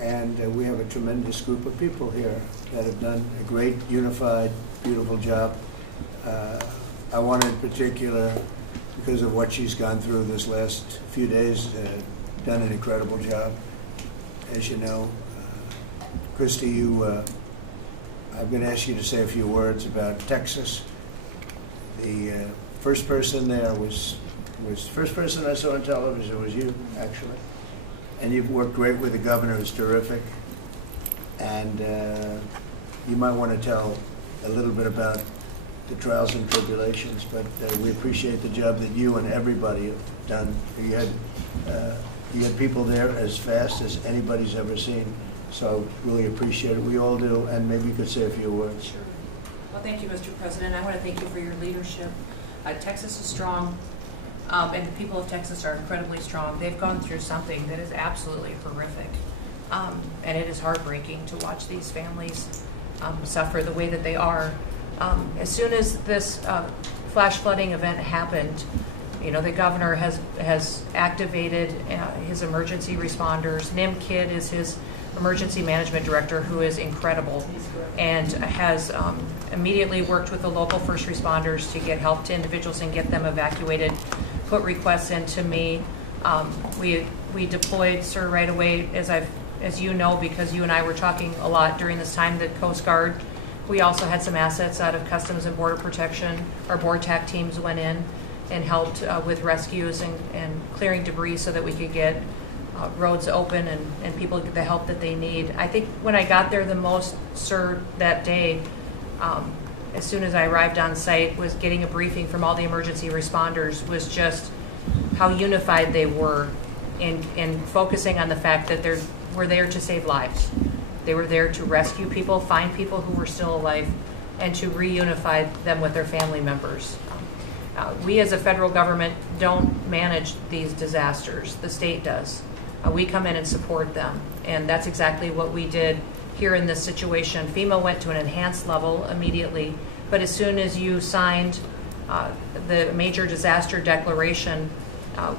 And we have a tremendous group of people here that have done a great, unified, beautiful job. I want in particular, because of what she's gone through this last few days, done an incredible job. As you know, Christy, I'm going to ask you to say a few words about Texas. The first person there was first person I saw on television was you, actually. And you've worked great with the governor, who's terrific. And you might want to tell a little bit about the trials and tribulations, but we appreciate the job that you and everybody have done. You had people there as fast as anybody's ever seen, so really appreciate it. We all do, and maybe you could say a few words. Sure. Well, thank you, Mr. President. I want to thank you for your leadership. Texas is strong, and the people of Texas are incredibly strong. They've gone through something that is absolutely horrific, and it is heartbreaking to watch these families suffer the way that they are. As soon as this flash flooding event happened, you know, the governor has activated his emergency responders. Nim Kidd is his emergency management director, who is incredible, and has immediately worked with the local first responders to get help to individuals and get them evacuated, put requests into me. We deployed, sir, right away, as you know, because you and I were talking a lot during this time, the Coast Guard. We also had some assets out of Customs and Border Protection. Our BORTAC teams went in and helped with rescues and clearing debris so that we could get roads open and people get the help that they need. I think when I got there the most, sir, that day, as soon as I arrived on site, was getting a briefing from all the emergency responders, was just how unified they were in focusing on the fact that we're there to save lives. They were there to rescue people, find people who were still alive, and to reunify them with their family members. We as a federal government don't manage these disasters. The state does. We come in and support them, and that's exactly what we did here in this situation. FEMA went to an enhanced level immediately, but as soon as you signed the major disaster declaration,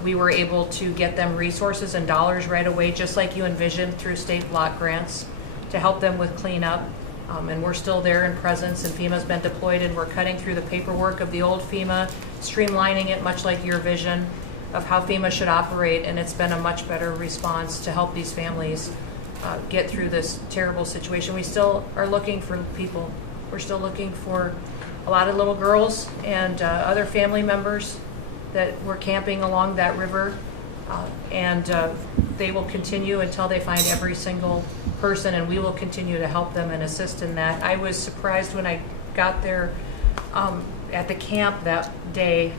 we were able to get them resources and dollars right away, just like you envisioned, through state block grants to help them with cleanup. And we're still there in presence, and FEMA's been deployed, and we're cutting through the paperwork of the old FEMA, streamlining it much like your vision of how FEMA should operate, and it's been a much better response to help these families get through this terrible situation. We still are looking for people. We're still looking for a lot of little girls and other family members that were camping along that river, and they will continue until they find every single person, and we will continue to help them and assist in that. I was surprised when I got there at the camp that day,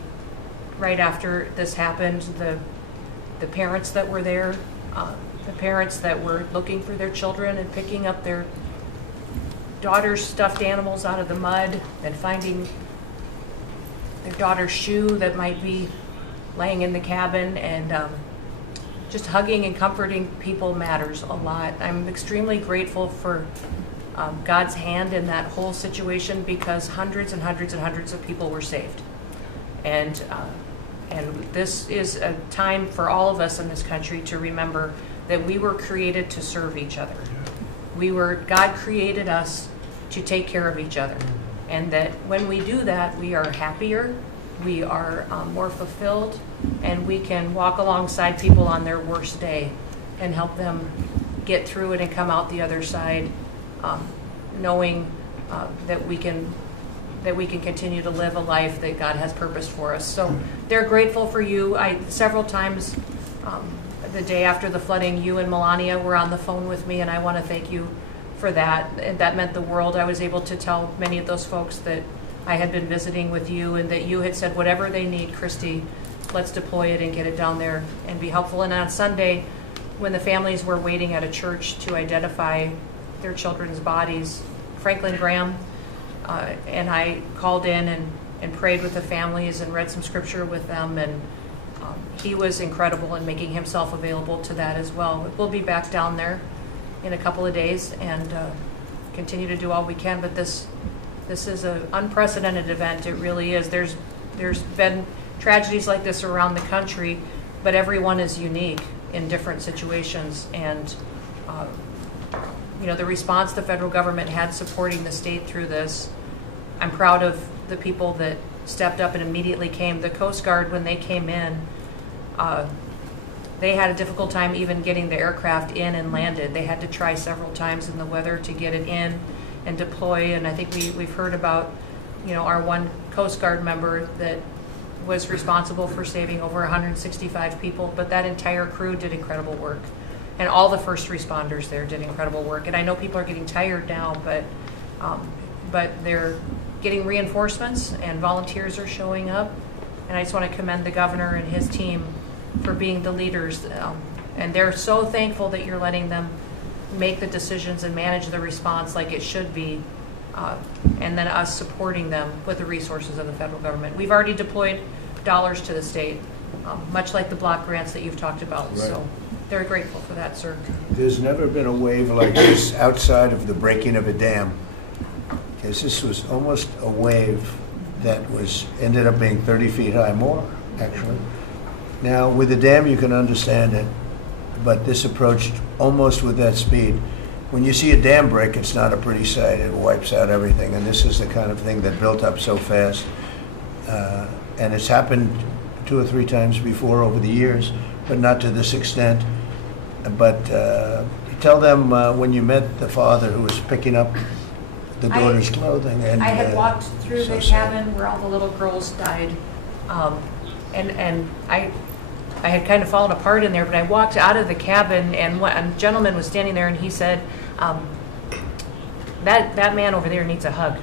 right after this happened, the parents that were there, the parents that were looking for their children and picking up their daughter's stuffed animals out of the mud and finding their daughter's shoe that might be laying in the cabin, and just hugging and comforting people matters a lot. I'm extremely grateful for God's hand in that whole situation, because hundreds and hundreds and hundreds of people were saved. And this is a time for all of us in this country to remember that we were created to serve each other. God created us to take care of each other. And that when we do that, we are happier, we are more fulfilled, and we can walk alongside people on their worst day and help them get through it and come out the other side, knowing that we can continue to live a life that God has purposed for us. So they're grateful for you. Several times the day after the flooding, you and Melania were on the phone with me, and I want to thank you for that. And that meant the world. I was able to tell many of those folks that I had been visiting with you, and that you had said, whatever they need, Christy, let's deploy it and get it down there and be helpful. And on Sunday, when the families were waiting at a church to identify their children's bodies, Franklin Graham and I called in and prayed with the families and read some scripture with them, and he was incredible in making himself available to that as well. We'll be back down there in a couple of days and continue to do all we can, but this is an unprecedented event. It really is. There's been tragedies like this around the country, but everyone is unique in different situations, and the response the federal government had supporting the state through this. I'm proud of the people that stepped up and immediately came. The Coast Guard, when they came in, they had a difficult time even getting the aircraft in and landed. They had to try several times in the weather to get it in and deploy. And I think we've heard about, our one Coast Guard member that was responsible for saving over 165 people, but that entire crew did incredible work. And all the first responders there did incredible work. And I know people are getting tired now, but they're getting reinforcements and volunteers are showing up. And I just want to commend the governor and his team for being the leaders. And they're so thankful that you're letting them make the decisions and manage the response like it should be. And then us supporting them with the resources of the federal government. We've already deployed dollars to the state, much like the block grants that you've talked about. Right. So they're grateful for that, sir. There's never been a wave like this outside of the breaking of a dam, because this was almost a wave that ended up being 30 feet high, more actually. Now with the dam you can understand it, but this approached almost with that speed. When you see a dam break, it's not a pretty sight. It wipes out everything, and this is the kind of thing that built up so fast. And it's happened 2 or 3 times before over the years, but not to this extent. But tell them when you met the father who was picking up the daughter's clothing. And I had walked through so the sad. cabin where all the little girls died, and I had kind of fallen apart in there, but I walked out of the cabin, and a gentleman was standing there, and he said, that man over there needs a hug.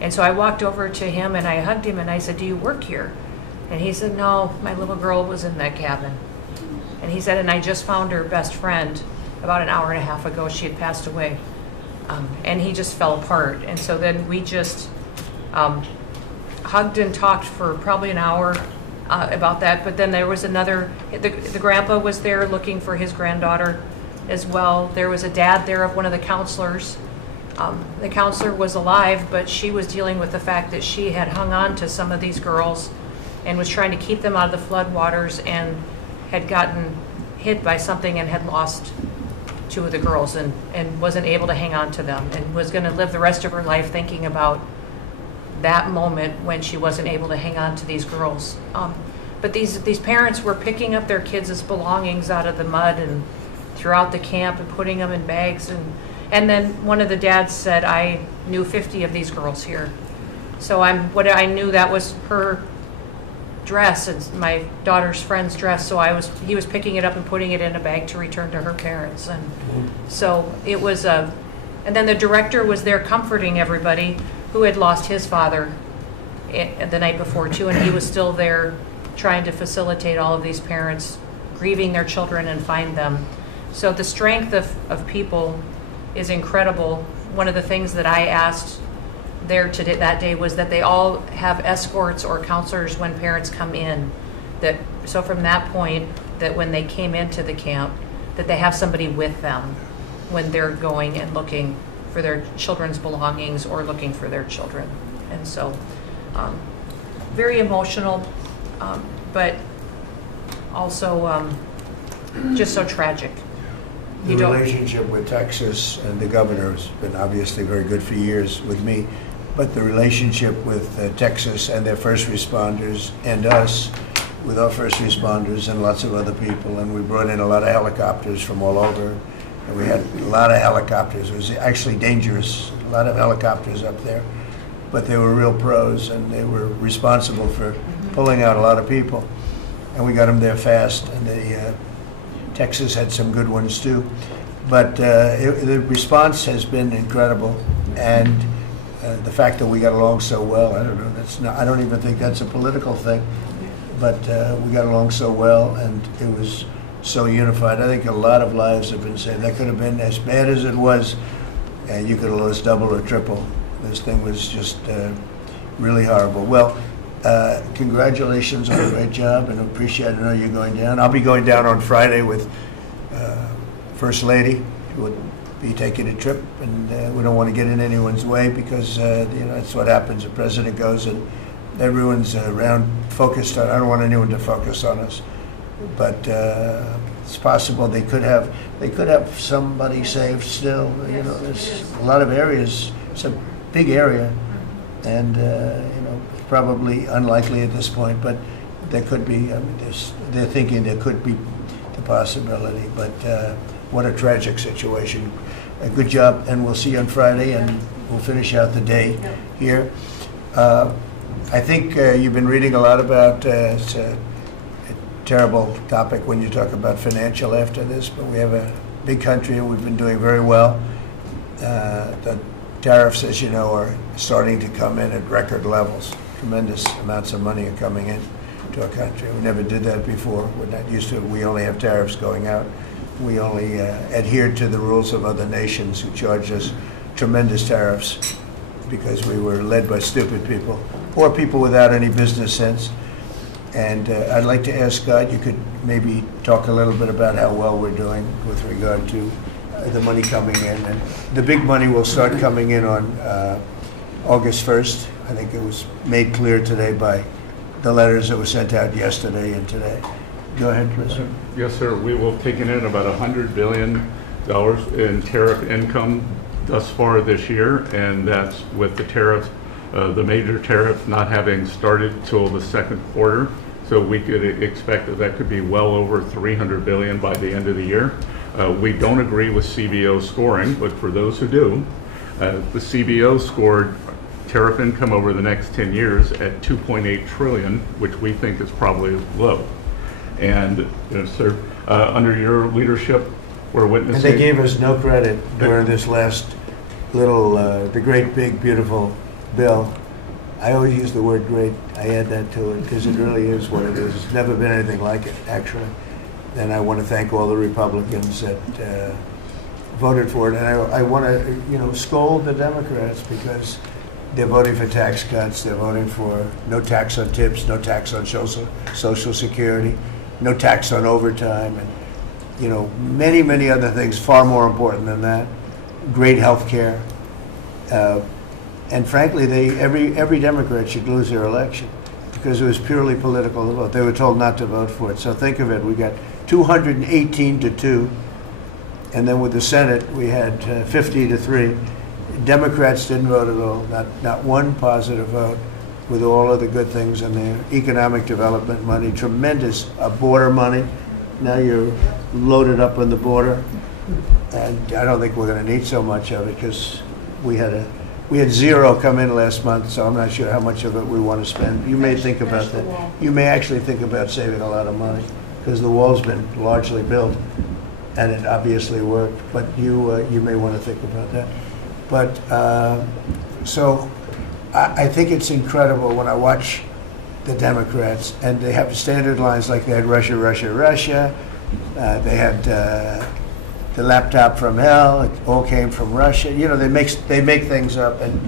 And so I walked over to him, and I hugged him, and I said, do you work here? And he said, no, my little girl was in that cabin. And he said, and I just found her best friend about an hour and a half ago. She had passed away. And he just fell apart. And so then we just hugged and talked for probably an hour about that. But then there was the grandpa was there looking for his granddaughter as well. There was a dad there of one of the counselors. The counselor was alive, but she was dealing with the fact that she had hung on to some of these girls and was trying to keep them out of the floodwaters and had gotten hit by something and had lost 2 of the girls and wasn't able to hang on to them and was going to live the rest of her life thinking about that moment when she wasn't able to hang on to these girls. But these parents were picking up their kids' belongings out of the mud and throughout the camp and putting them in bags. And then one of the dads said, I knew 50 of these girls here. So I knew that was her dress and my daughter's friend's dress. So he was picking it up and putting it in a bag to return to her parents. And so it was and then the director was there comforting everybody who had lost his father the night before too. And he was still there trying to facilitate all of these parents grieving their children and find them. So the strength of people is incredible. One of the things that I asked there that day was that they all have escorts or counselors when parents come in. So from that point, that when they came into the camp, that they have somebody with them when they're going and looking for their children's belongings or looking for their children. And so very emotional, but also just so tragic. The relationship with Texas and the governor has been obviously very good for years with me, but the relationship with Texas and their first responders and us with our first responders and lots of other people, and we brought in a lot of helicopters from all over, and we had a lot of helicopters. It was actually dangerous, a lot of helicopters up there, but they were real pros, and they were responsible for pulling out a lot of people, and we got them there fast, and Texas had some good ones too, but the response has been incredible, and the fact that we got along so well, I don't know, I don't even think that's a political thing, but we got along so well, and it was so unified. I think a lot of lives have been saved. That could have been as bad as it was, and you could have lost double or triple. This thing was just really horrible. Well, congratulations on a great job, and appreciate it. I know you're going down. I'll be going down on Friday with First Lady, who will be taking a trip, and we don't want to get in anyone's way because that's what happens. The president goes and everyone's around focused on. I don't want anyone to focus on us, but it's possible they could have somebody saved still. You know, there's a lot of areas. It's a big area, and you know, probably unlikely at this point, but there could be. I mean, they're thinking there could be the possibility, but what a tragic situation. A good job, and we'll see you on Friday, and we'll finish out the day here. I think you've been reading a lot about it's a terrible topic when you talk about financial after this, but we have a big country and we've been doing very well. The tariffs, as you know, are starting to come in at record levels. Tremendous amounts of money are coming in to our country. We never did that before. We're not used to it. We only have tariffs going out. We only adhered to the rules of other nations who charged us tremendous tariffs because we were led by stupid people or people without any business sense. And I'd like to ask Scott, you could maybe talk a little bit about how well we're doing with regard to the money coming in. And the big money will start coming in on August 1st. I think it was made clear today by the letters that were sent out yesterday and today. Go ahead, Chris. Yes, sir. We will have taken in about $100 billion in tariff income thus far this year, and that's with the tariff, the major tariff not having started till the second quarter. So we could expect that could be well over $300 billion by the end of the year. We don't agree with CBO scoring, but for those who do, the CBO scored tariff income over the next 10 years at $2.8 trillion, which we think is probably low. And, you know, sir, under your leadership, we're witnessing. And they gave us no credit during this last little, the great, big, beautiful bill. I always use the word great. I add that to it because it really is what it is. It's never been anything like it, actually. And I want to thank all the Republicans that voted for it. And I want to, you know, scold the Democrats because they're voting for tax cuts. They're voting for no tax on tips, no tax on Social Security, no tax on overtime, and, you know, many, many other things far more important than that. Great health care. And frankly, every Democrat should lose their election because it was purely political to vote. They were told not to vote for it. So think of it. We got 218 to 2. And then with the Senate, we had 50 to 3. Democrats didn't vote at all. Not one positive vote with all of the good things in there. Economic development money, tremendous border money. Now you're loaded up on the border. And I don't think we're going to need so much of it because we had zero come in last month, so I'm not sure how much of it we want to spend. You may think about that. You may actually think about saving a lot of money because the wall's been largely built and it obviously worked, but you may want to think about that. But so I think it's incredible when I watch the Democrats and they have standard lines like they had Russia, Russia, Russia. They had the laptop from hell. It all came from Russia. You know, they make things up and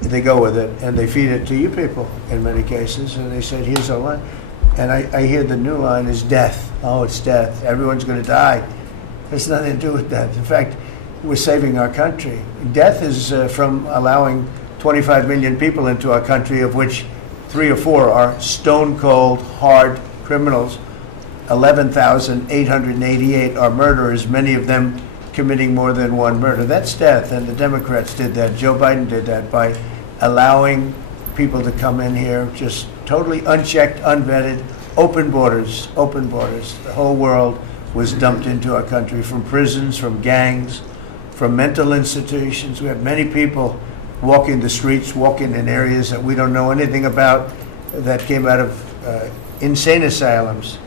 they go with it and they feed it to you people in many cases. And they said, here's our line. And I hear the new line is death. Oh, it's death. Everyone's going to die. There's nothing to do with that. In fact, we're saving our country. Death is from allowing 25 million people into our country, of which 3 or 4 are stone cold, hard criminals. 11,888 are murderers, many of them committing more than one murder. That's death, and the Democrats did that. Joe Biden did that by allowing people to come in here just totally unchecked, unvetted, open borders, open borders. The whole world was dumped into our country from prisons, from gangs, from mental institutions. We have many people walking the streets, walking in areas that we don't know anything about that came out of insane asylums.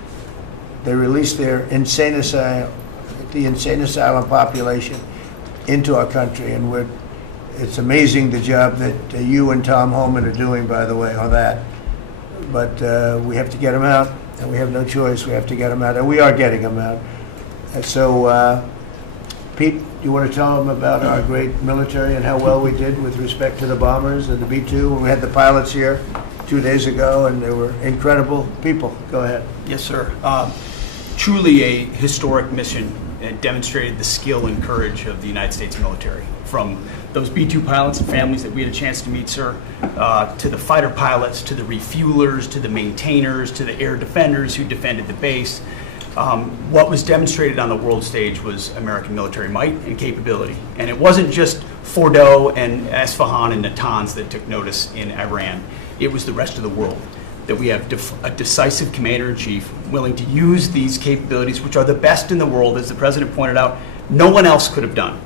They released the insane asylum population into our country, and it's amazing the job that you and Tom Homan are doing, by the way, on that. But we have to get them out, and we have no choice. We have to get them out, and we are getting them out. And so, Pete, you want to tell them about our great military and how well we did with respect to the bombers and the B-2? We had the pilots here 2 days ago, and they were incredible people. Go ahead. Yes, sir. Truly a historic mission. It demonstrated the skill and courage of the United States military. From those B-2 pilots and families that we had a chance to meet, sir, to the fighter pilots, to the refuelers, to the maintainers, to the air defenders who defended the base, What was demonstrated on the world stage was American military might and capability. And it wasn't just Fordo and Esfahan and Natanz that took notice in Iran. It was the rest of the world, that we have a decisive commander-in-chief willing to use these capabilities, which are the best in the world. As the president pointed out, no one else could have done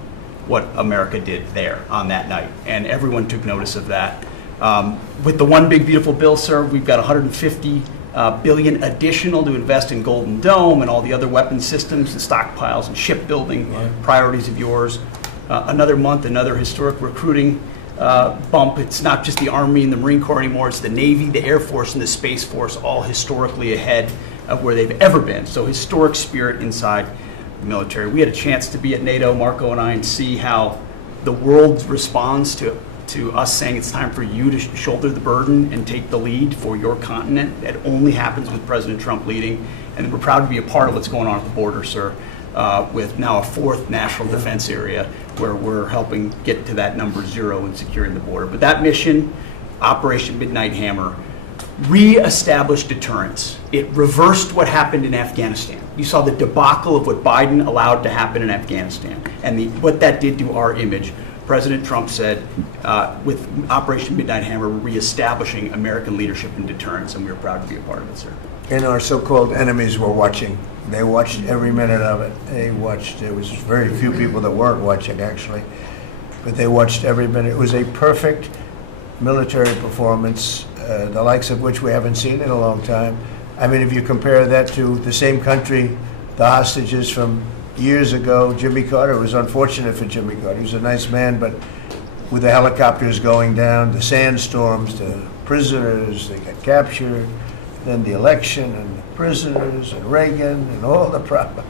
what America did there on that night, and everyone took notice of that. With the One Big Beautiful Bill, sir, we've got $150 billion additional to invest in Golden Dome and all the other weapon systems and stockpiles and shipbuilding priorities of yours. Another month, another historic recruiting bump. It's not just the Army and the Marine Corps anymore, it's the Navy, the Air Force, and the Space Force, all historically ahead of where they've ever been. So historic spirit inside the military. We had a chance to be at NATO, Marco and I, and see how the world responds to us saying it's time for you to shoulder the burden and take the lead for your continent. That only happens with President Trump leading. And we're proud to be a part of what's going on at the border, sir, with now a fourth national defense area where we're helping get to that number 0 and securing the border. But that mission, Operation Midnight Hammer, re-established deterrence. It reversed what happened in Afghanistan. You saw the debacle of what Biden allowed to happen in Afghanistan and what that did to our image. President Trump said, with Operation Midnight Hammer, we're reestablishing American leadership and deterrence, and we're proud to be a part of it, sir. And our so-called enemies were watching. They watched every minute of it. They watched. There was very few people that weren't watching, actually, but they watched every minute. It was a perfect military performance, the likes of which we haven't seen in a long time. I mean, if you compare that to the same country, the hostages from years ago, Jimmy Carter, it was unfortunate for Jimmy Carter. He was a nice man, but with the helicopters going down, the sandstorms, the prisoners, they got captured, then the election and the prisoners and Reagan and all the problems.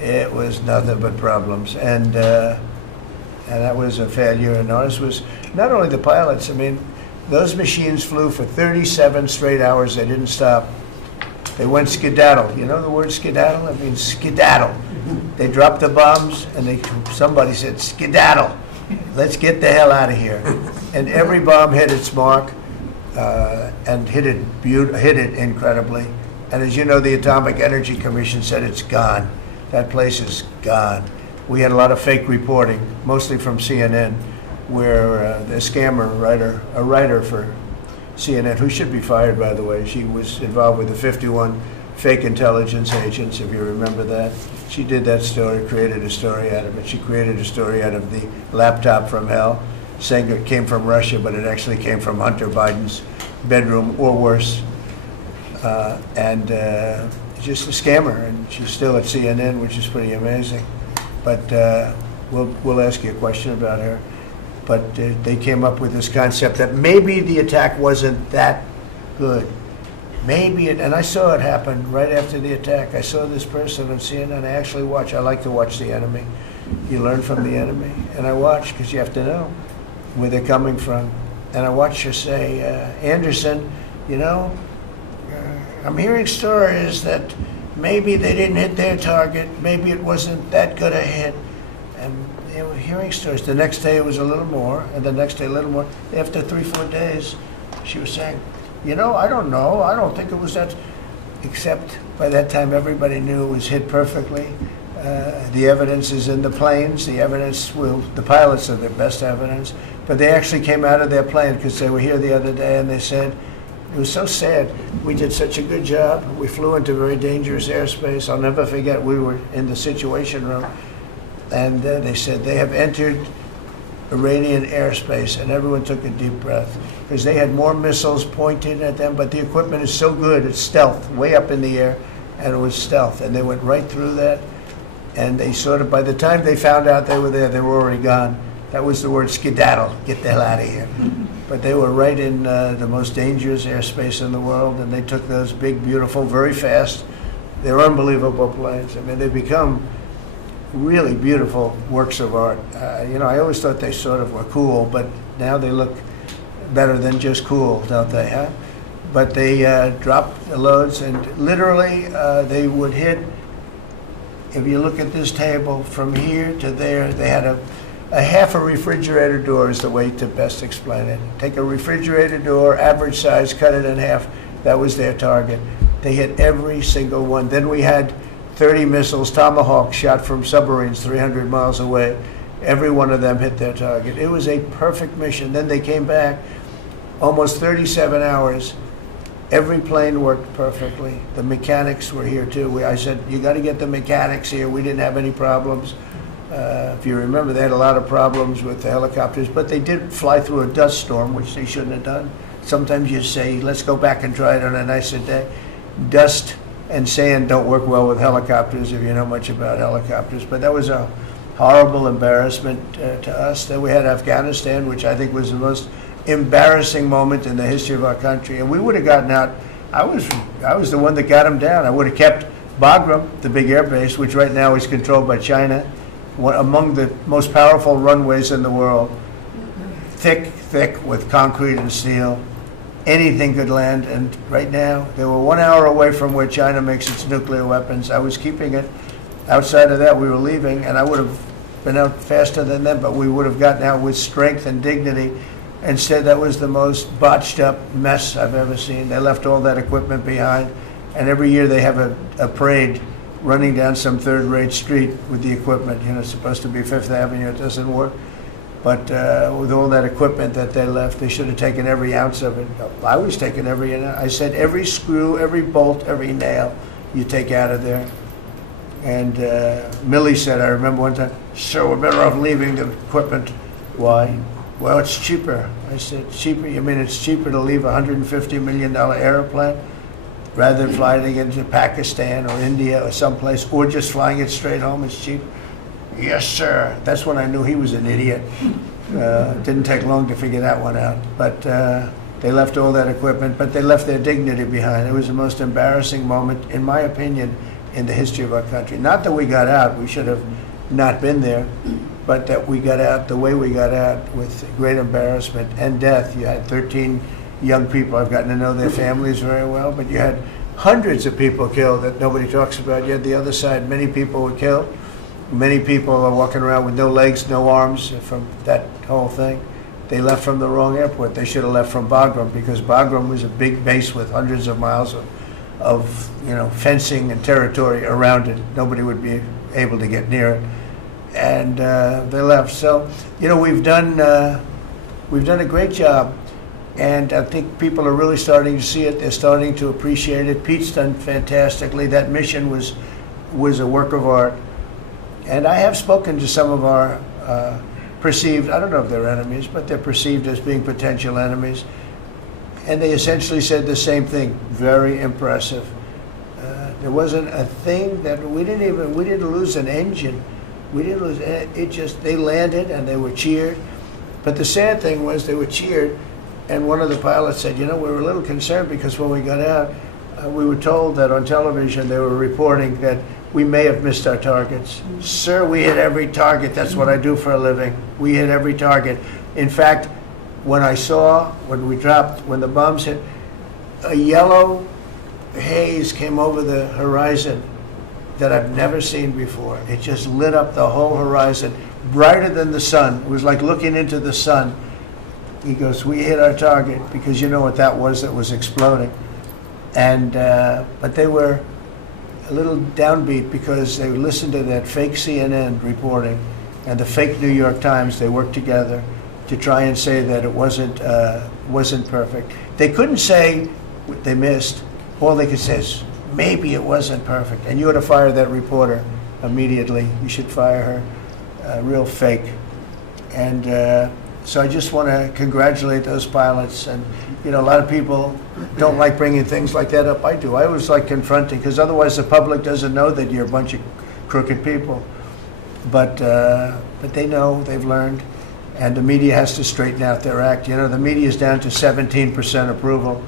It was nothing but problems. And that was a failure. And ours was not only the pilots, I mean, those machines flew for 37 straight hours. They didn't stop. They went skedaddle. You know the word skedaddle? It means skedaddle. They dropped the bombs, and somebody said, skedaddle. Let's get the hell out of here. And every bomb hit its mark and hit it incredibly. And as you know, the Atomic Energy Commission said it's gone. That place is gone. We had a lot of fake reporting, mostly from CNN, where the scammer writer, a writer for CNN, who should be fired, by the way, she was involved with the 51 fake intelligence agents, if you remember that. She did that story, created a story out of it. She created a story out of the laptop from hell, saying it came from Russia, but it actually came from Hunter Biden's bedroom, or worse. Just a scammer, and she's still at CNN, which is pretty amazing. But we'll ask you a question about her. But they came up with this concept that maybe the attack wasn't that good. Maybe it, and I saw it happen right after the attack. I saw this person on CNN. I actually watch. I like to watch the enemy. You learn from the enemy. And I watch because you have to know where they're coming from. And I watched her say, Anderson, you know, I'm hearing stories that maybe they didn't hit their target. Maybe it wasn't that good a hit. And they were hearing stories. The next day it was a little more, and the next day a little more. After 3-4 days, she was saying, you know, I don't know. I don't think it was that. Except by that time, everybody knew it was hit perfectly. The evidence is in the planes. The evidence the pilots are the best evidence. But they actually came out of their plane because they were here the other day, and they said, it was so sad. We did such a good job. We flew into very dangerous airspace. I'll never forget, we were in the Situation Room, and they said they have entered Iranian airspace, and everyone took a deep breath because they had more missiles pointed at them, but the equipment is so good, it's stealth, way up in the air, and it was stealth, and they went right through that, and they sort of, by the time they found out they were there, they were already gone. That was the word skedaddle, get the hell out of here. But they were right in the most dangerous airspace in the world, and they took those big, beautiful, very fast, they're unbelievable planes. I mean, they become really beautiful works of art. You know, I always thought they sort of were cool, but now they look better than just cool, don't they, huh? But they dropped the loads, and literally they would hit, if you look at this table, from here to there, they had a half a refrigerator door is the way to best explain it. Take a refrigerator door, average size, cut it in half. That was their target. They hit every single one. Then we had 30 missiles, Tomahawk, shot from submarines 300 miles away. Every one of them hit their target. It was a perfect mission. Then they came back, almost 37 hours. Every plane worked perfectly. The mechanics were here too. I said, you got to get the mechanics here. We didn't have any problems. If you remember, they had a lot of problems with the helicopters, but they did fly through a dust storm, which they shouldn't have done. Sometimes you say, let's go back and try it on a nicer day. Dust and sand don't work well with helicopters if you know much about helicopters, but that was a horrible embarrassment to us. Then we had Afghanistan, which I think was the most embarrassing moment in the history of our country, and we would have gotten out. I was the one that got them down. I would have kept Bagram, the big air base, which right now is controlled by China, among the most powerful runways in the world, thick with concrete and steel. Anything could land, and right now they were 1 hour away from where China makes its nuclear weapons. I was keeping it. Outside of that, we were leaving, and I would have been out faster than them, but we would have gotten out with strength and dignity. Instead, that was the most botched up mess I've ever seen. They left all that equipment behind, and every year they have a parade running down some third-rate street with the equipment. You know, it's supposed to be Fifth Avenue. It doesn't work. But with all that equipment that they left, they should have taken every ounce of it. I was taking every ounce. I said every screw, every bolt, every nail you take out of there. And Millie said, I remember one time, sir, we're better off leaving the equipment. Why? Well, it's cheaper. I said, cheaper? You mean it's cheaper to leave a $150 million airplane rather than flying it into Pakistan or India or someplace, or just flying it straight home? It's cheap. Yes, sir. That's when I knew he was an idiot. Didn't take long to figure that one out. But they left all that equipment, but they left their dignity behind. It was the most embarrassing moment, in my opinion, in the history of our country. Not that we got out. We should have not been there. But that we got out the way we got out, with great embarrassment and death. You had 13 young people. I've gotten to know their families very well, but you had hundreds of people killed that nobody talks about. You had the other side, many people were killed. Many people are walking around with no legs, no arms from that whole thing. They left from the wrong airport. They should have left from Bagram, because Bagram was a big base with hundreds of miles of fencing and territory around it. Nobody would be able to get near it. And they left. So, we've done a great job, and I think people are really starting to see it. They're starting to appreciate it. Pete's done fantastically. That mission was a work of art. And I have spoken to some of our perceived, I don't know if they're enemies, but they're perceived as being potential enemies. And they essentially said the same thing. Very impressive. There wasn't a thing that we didn't lose an engine. We didn't lose it. They landed and they were cheered. But the sad thing was they were cheered, and one of the pilots said, we were a little concerned because when we got out, we were told that on television they were reporting that we may have missed our targets. Sir, we hit every target. That's what I do for a living. We hit every target. In fact, when the bombs hit, a yellow haze came over the horizon that I've never seen before. It just lit up the whole horizon, brighter than the sun. It was like looking into the sun. He goes, we hit our target, because you know what that was exploding. And but they were a little downbeat because they listened to that fake CNN reporting and the fake New York Times. They worked together to try and say that it wasn't perfect. They couldn't say what they missed. All they could say is, maybe it wasn't perfect. And you ought to fire that reporter immediately. You should fire her. Real fake. And so I just want to congratulate those pilots. And a lot of people don't like bringing things like that up. I do. I always like confronting, because otherwise the public doesn't know that you're a bunch of crooked people. But they know, they've learned, and the media has to straighten out their act. The media is down to 17% approval.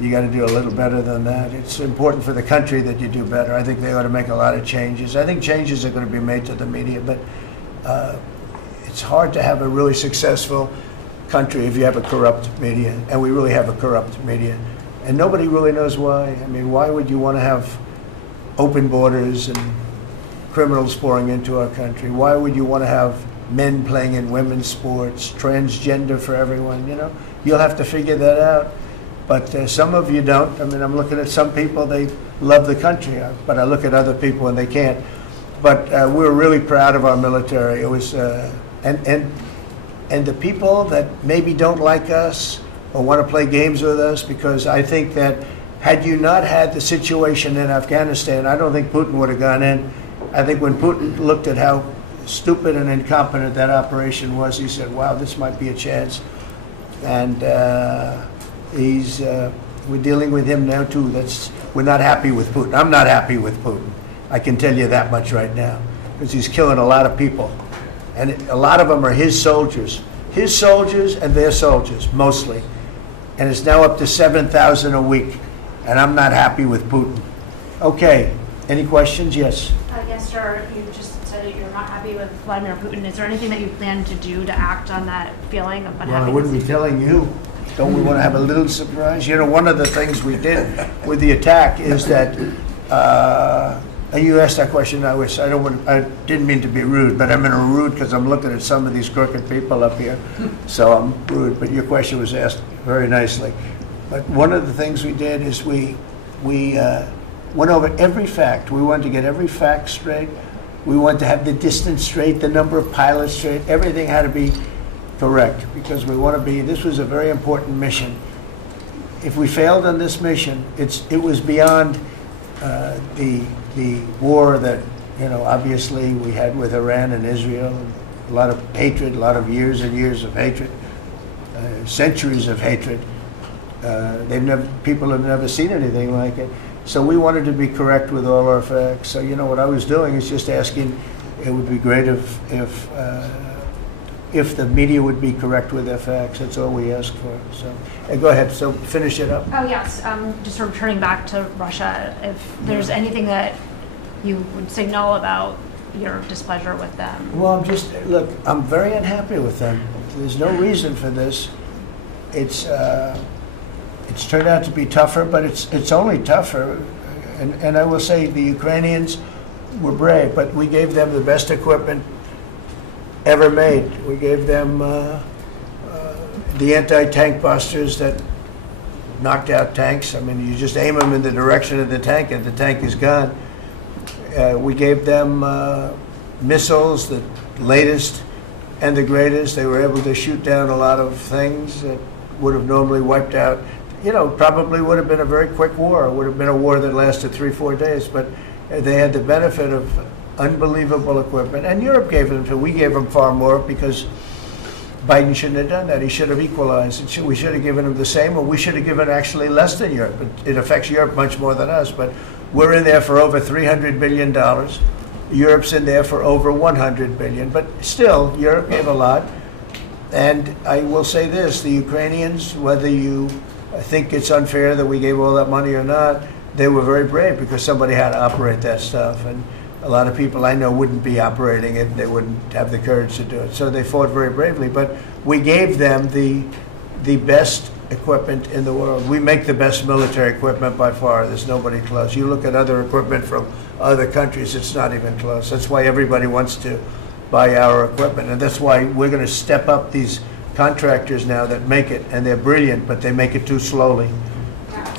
You got to do a little better than that. It's important for the country that you do better. I think they ought to make a lot of changes. I think changes are going to be made to the media, but it's hard to have a really successful country if you have a corrupt media, and we really have a corrupt media, and nobody really knows why. I mean, why would you want to have open borders and criminals pouring into our country? Why would you want to have men playing in women's sports, transgender for everyone? You'll have to figure that out. But some of you don't. I mean, I'm looking at some people, they love the country, but I look at other people and they can't. But we're really proud of our military. It was, and the people that maybe don't like us or want to play games with us, because I think that had you not had the situation in Afghanistan, I don't think Putin would have gone in. I think when Putin looked at how stupid and incompetent that operation was, he said, wow, this might be a chance. And we're dealing with him now too. We're not happy with Putin. I'm not happy with Putin. I can tell you that much right now, because he's killing a lot of people. And a lot of them are his soldiers and their soldiers, mostly. And it's now up to 7,000 a week. And I'm not happy with Putin. Okay, any questions? Yes. Yes, sir. You just said that you're not happy with Vladimir Putin. Is there anything that you plan to do to act on that feeling of unhappiness? Well, I wouldn't be telling you. Don't we want to have a little surprise? You know, one of the things we did with the attack is that, and you asked that question, I didn't mean to be rude, but I'm in a rude because I'm looking at some of these crooked people up here, so I'm rude, but your question was asked very nicely. But one of the things we did is we went over every fact. We wanted to get every fact straight. We wanted to have the distance straight, the number of pilots straight. Everything had to be correct, because this was a very important mission. If we failed on this mission, it was beyond the war that, obviously we had with Iran and Israel. A lot of hatred, a lot of years and years of hatred, centuries of hatred. People have never seen anything like it. So we wanted to be correct with all our facts. So what I was doing is just asking. It would be great if the media would be correct with their facts. That's all we ask for. So go ahead. So finish it up. Oh yes. Just returning back to Russia. If there's anything that you would signal about your displeasure with them. Well, I'm very unhappy with them. There's no reason for this. It's turned out to be tougher, but it's only tougher. And I will say the Ukrainians were brave, but we gave them the best equipment ever made. We gave them the anti-tank busters that knocked out tanks. I mean, you just aim them in the direction of the tank and the tank is gone. We gave them missiles, the latest and the greatest. They were able to shoot down a lot of things that would have normally wiped out. Probably would have been a very quick war. It would have been a war that lasted 3-4 days, but they had the benefit of unbelievable equipment. And Europe gave them too. We gave them far more because Biden shouldn't have done that. He should have equalized. We should have given him the same, or we should have given actually less than Europe. It affects Europe much more than us, but we're in there for over $300 billion. Europe's in there for over $100 billion, but still, Europe gave a lot. And I will say this, the Ukrainians, whether you think it's unfair that we gave all that money or not, they were very brave because somebody had to operate that stuff. And a lot of people I know wouldn't be operating it. They wouldn't have the courage to do it. So they fought very bravely. But we gave them the best equipment in the world. We make the best military equipment by far. There's nobody close. You look at other equipment from other countries, it's not even close. That's why everybody wants to buy our equipment. And that's why we're going to step up these contractors now that make it. And they're brilliant, but they make it too slowly.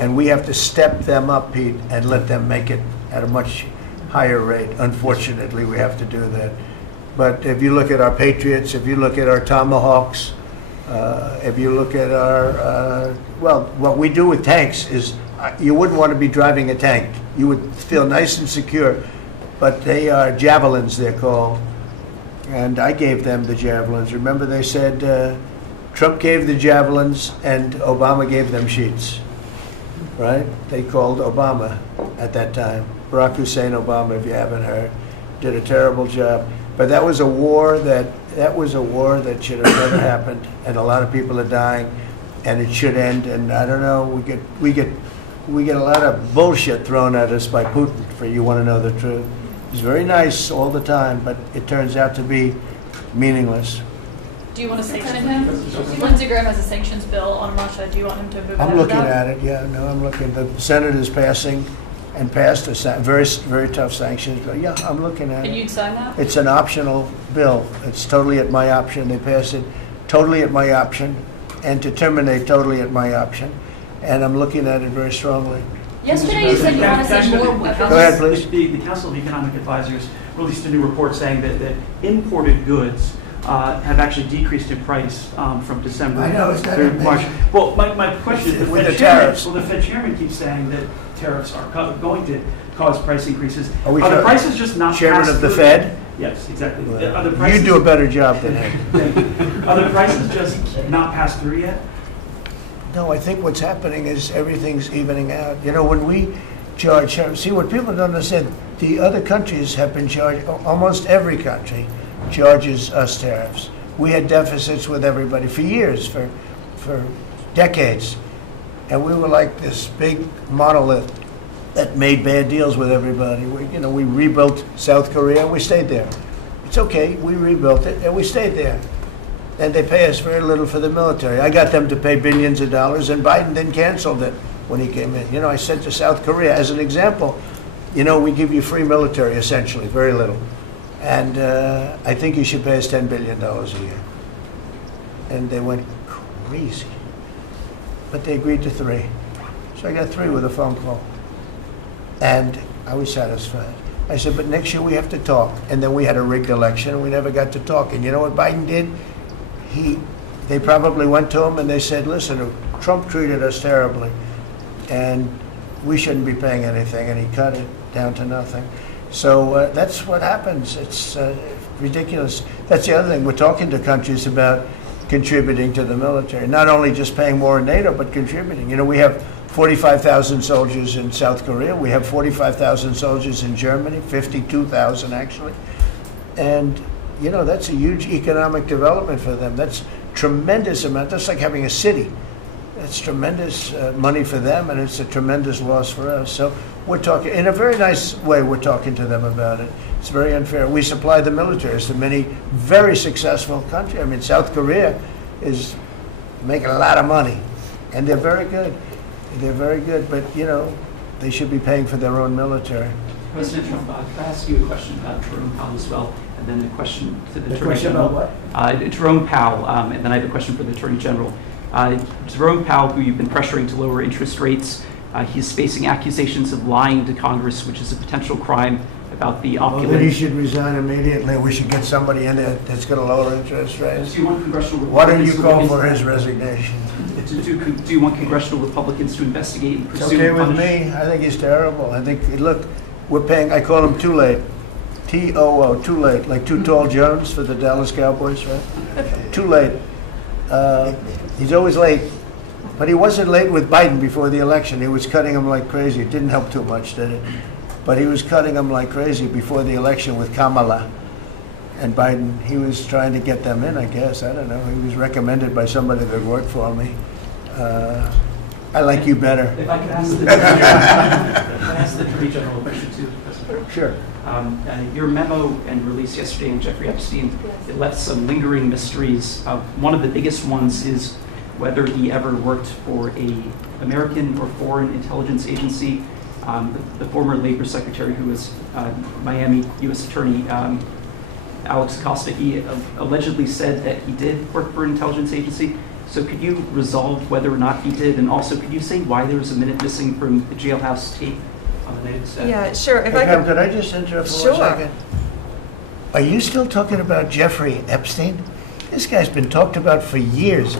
And we have to step them up, Pete, and let them make it at a much higher rate. Unfortunately, we have to do that. But if you look at our Patriots, if you look at our Tomahawks, if you look at our, what we do with tanks is, you wouldn't want to be driving a tank. You would feel nice and secure. But they are javelins, they're called. And I gave them the javelins. Remember they said Trump gave the javelins and Obama gave them sheets, right? They called Obama at that time. Barack Hussein Obama, if you haven't heard, did a terrible job. But that was a war that should have never happened, and a lot of people are dying, and it should end. And I don't know, we get a lot of bullshit thrown at us by Putin. For you want to know the truth, he's very nice all the time, but it turns out to be meaningless. Do you want to sanction him? Lindsey Graham has a sanctions bill on Russia. Do you want him to move ahead I'm looking with that? at it. Yeah, no, I'm looking. The Senate is passing and passed a very, very tough sanctions bill. Yeah, I'm looking at it. And you'd sign that? It's an optional bill. It's totally at my option. They pass it totally at my option, and to terminate totally at my option. and I'm looking at it very strongly. Yesterday you said you want to see more Go ahead, please. The Council of Economic Advisors released a new report saying that imported goods have actually decreased in price from December I know, isn't that through March. amazing? Well, my question is, With the tariffs. the Fed chairman keeps saying that tariffs are going to cause price increases. Are we Are the sure- prices just not Chairman passed of the through? Fed? Yes, exactly. Well, Are the prices, You do a better job than him. Are the prices just not passed through yet? No, I think what's happening is everything's evening out. You know, when we charge, see, what people don't understand, the other countries have been charged, almost every country charges us tariffs. We had deficits with everybody for years, for decades. And we were like this big monolith that made bad deals with everybody. We rebuilt South Korea and we stayed there. It's okay, we rebuilt it and we stayed there. And they pay us very little for the military. I got them to pay billions of dollars, and Biden then canceled it when he came in. I said to South Korea, as an example, we give you free military, essentially, very little. And I think you should pay us $10 billion a year. And they went crazy. But they agreed to 3. So I got 3 with a phone call. And I was satisfied. I said, but next year we have to talk. And then we had a rigged election, and we never got to talk. And you know what Biden did? They probably went to him and they said, listen, Trump treated us terribly, and we shouldn't be paying anything, and he cut it down to nothing. So that's what happens. It's ridiculous. That's the other thing. We're talking to countries about contributing to the military, not only just paying more in NATO, but contributing. We have 45,000 soldiers in South Korea. We have 45,000 soldiers in Germany, 52,000 actually. And that's a huge economic development for them. That's tremendous amount. That's like having a city. That's tremendous money for them, and it's a tremendous loss for us. So we're talking, in a very nice way, we're talking to them about it. It's very unfair. We supply the militaries to many very successful countries. I mean, South Korea is making a lot of money, and they're very good. They're very good, but, they should be paying for their own military. President Trump, could I ask you a question about Jerome Powell as well, and then a question to the Attorney question General? about what? Jerome Powell, and then I have a question for the Attorney General. Jerome Powell, who you've been pressuring to lower interest rates, he's facing accusations of lying to Congress, which is a potential crime about the Well, opulent. then he should resign immediately. We should get somebody in there that's going to lower interest rates. Do you want congressional Why don't you Republicans to call look for into- his resignation? Do you want congressional Republicans to investigate and It's pursue okay and with punish? me. I think he's terrible. I think, look, we're paying, I call him Too Late. T-O-O, Too Late, like Too Tall Jones for the Dallas Cowboys, right? Too late. He's always late. But he wasn't late with Biden before the election. He was cutting him like crazy. It didn't help too much, did it? But he was cutting him like crazy before the election with Kamala and Biden. He was trying to get them in, I guess. I don't know. He was recommended by somebody that worked for me. I like you better. If I could ask the Attorney General a question too, President. Sure. Your memo and release yesterday on Jeffrey Epstein, it left some lingering mysteries. One of the biggest ones is whether he ever worked for a American or foreign intelligence agency. The former Labor Secretary, who was Miami U.S. Attorney Alex Acosta, he allegedly said that he did work for an intelligence agency. So could you resolve whether or not he did? And also, could you say why there was a minute missing from the jailhouse tape on the night of the staff? Yeah, sure. If Hey, I Pam, could, could I just interrupt for Sure. 1 second? Are you still talking about Jeffrey Epstein? This guy's been talked about for years.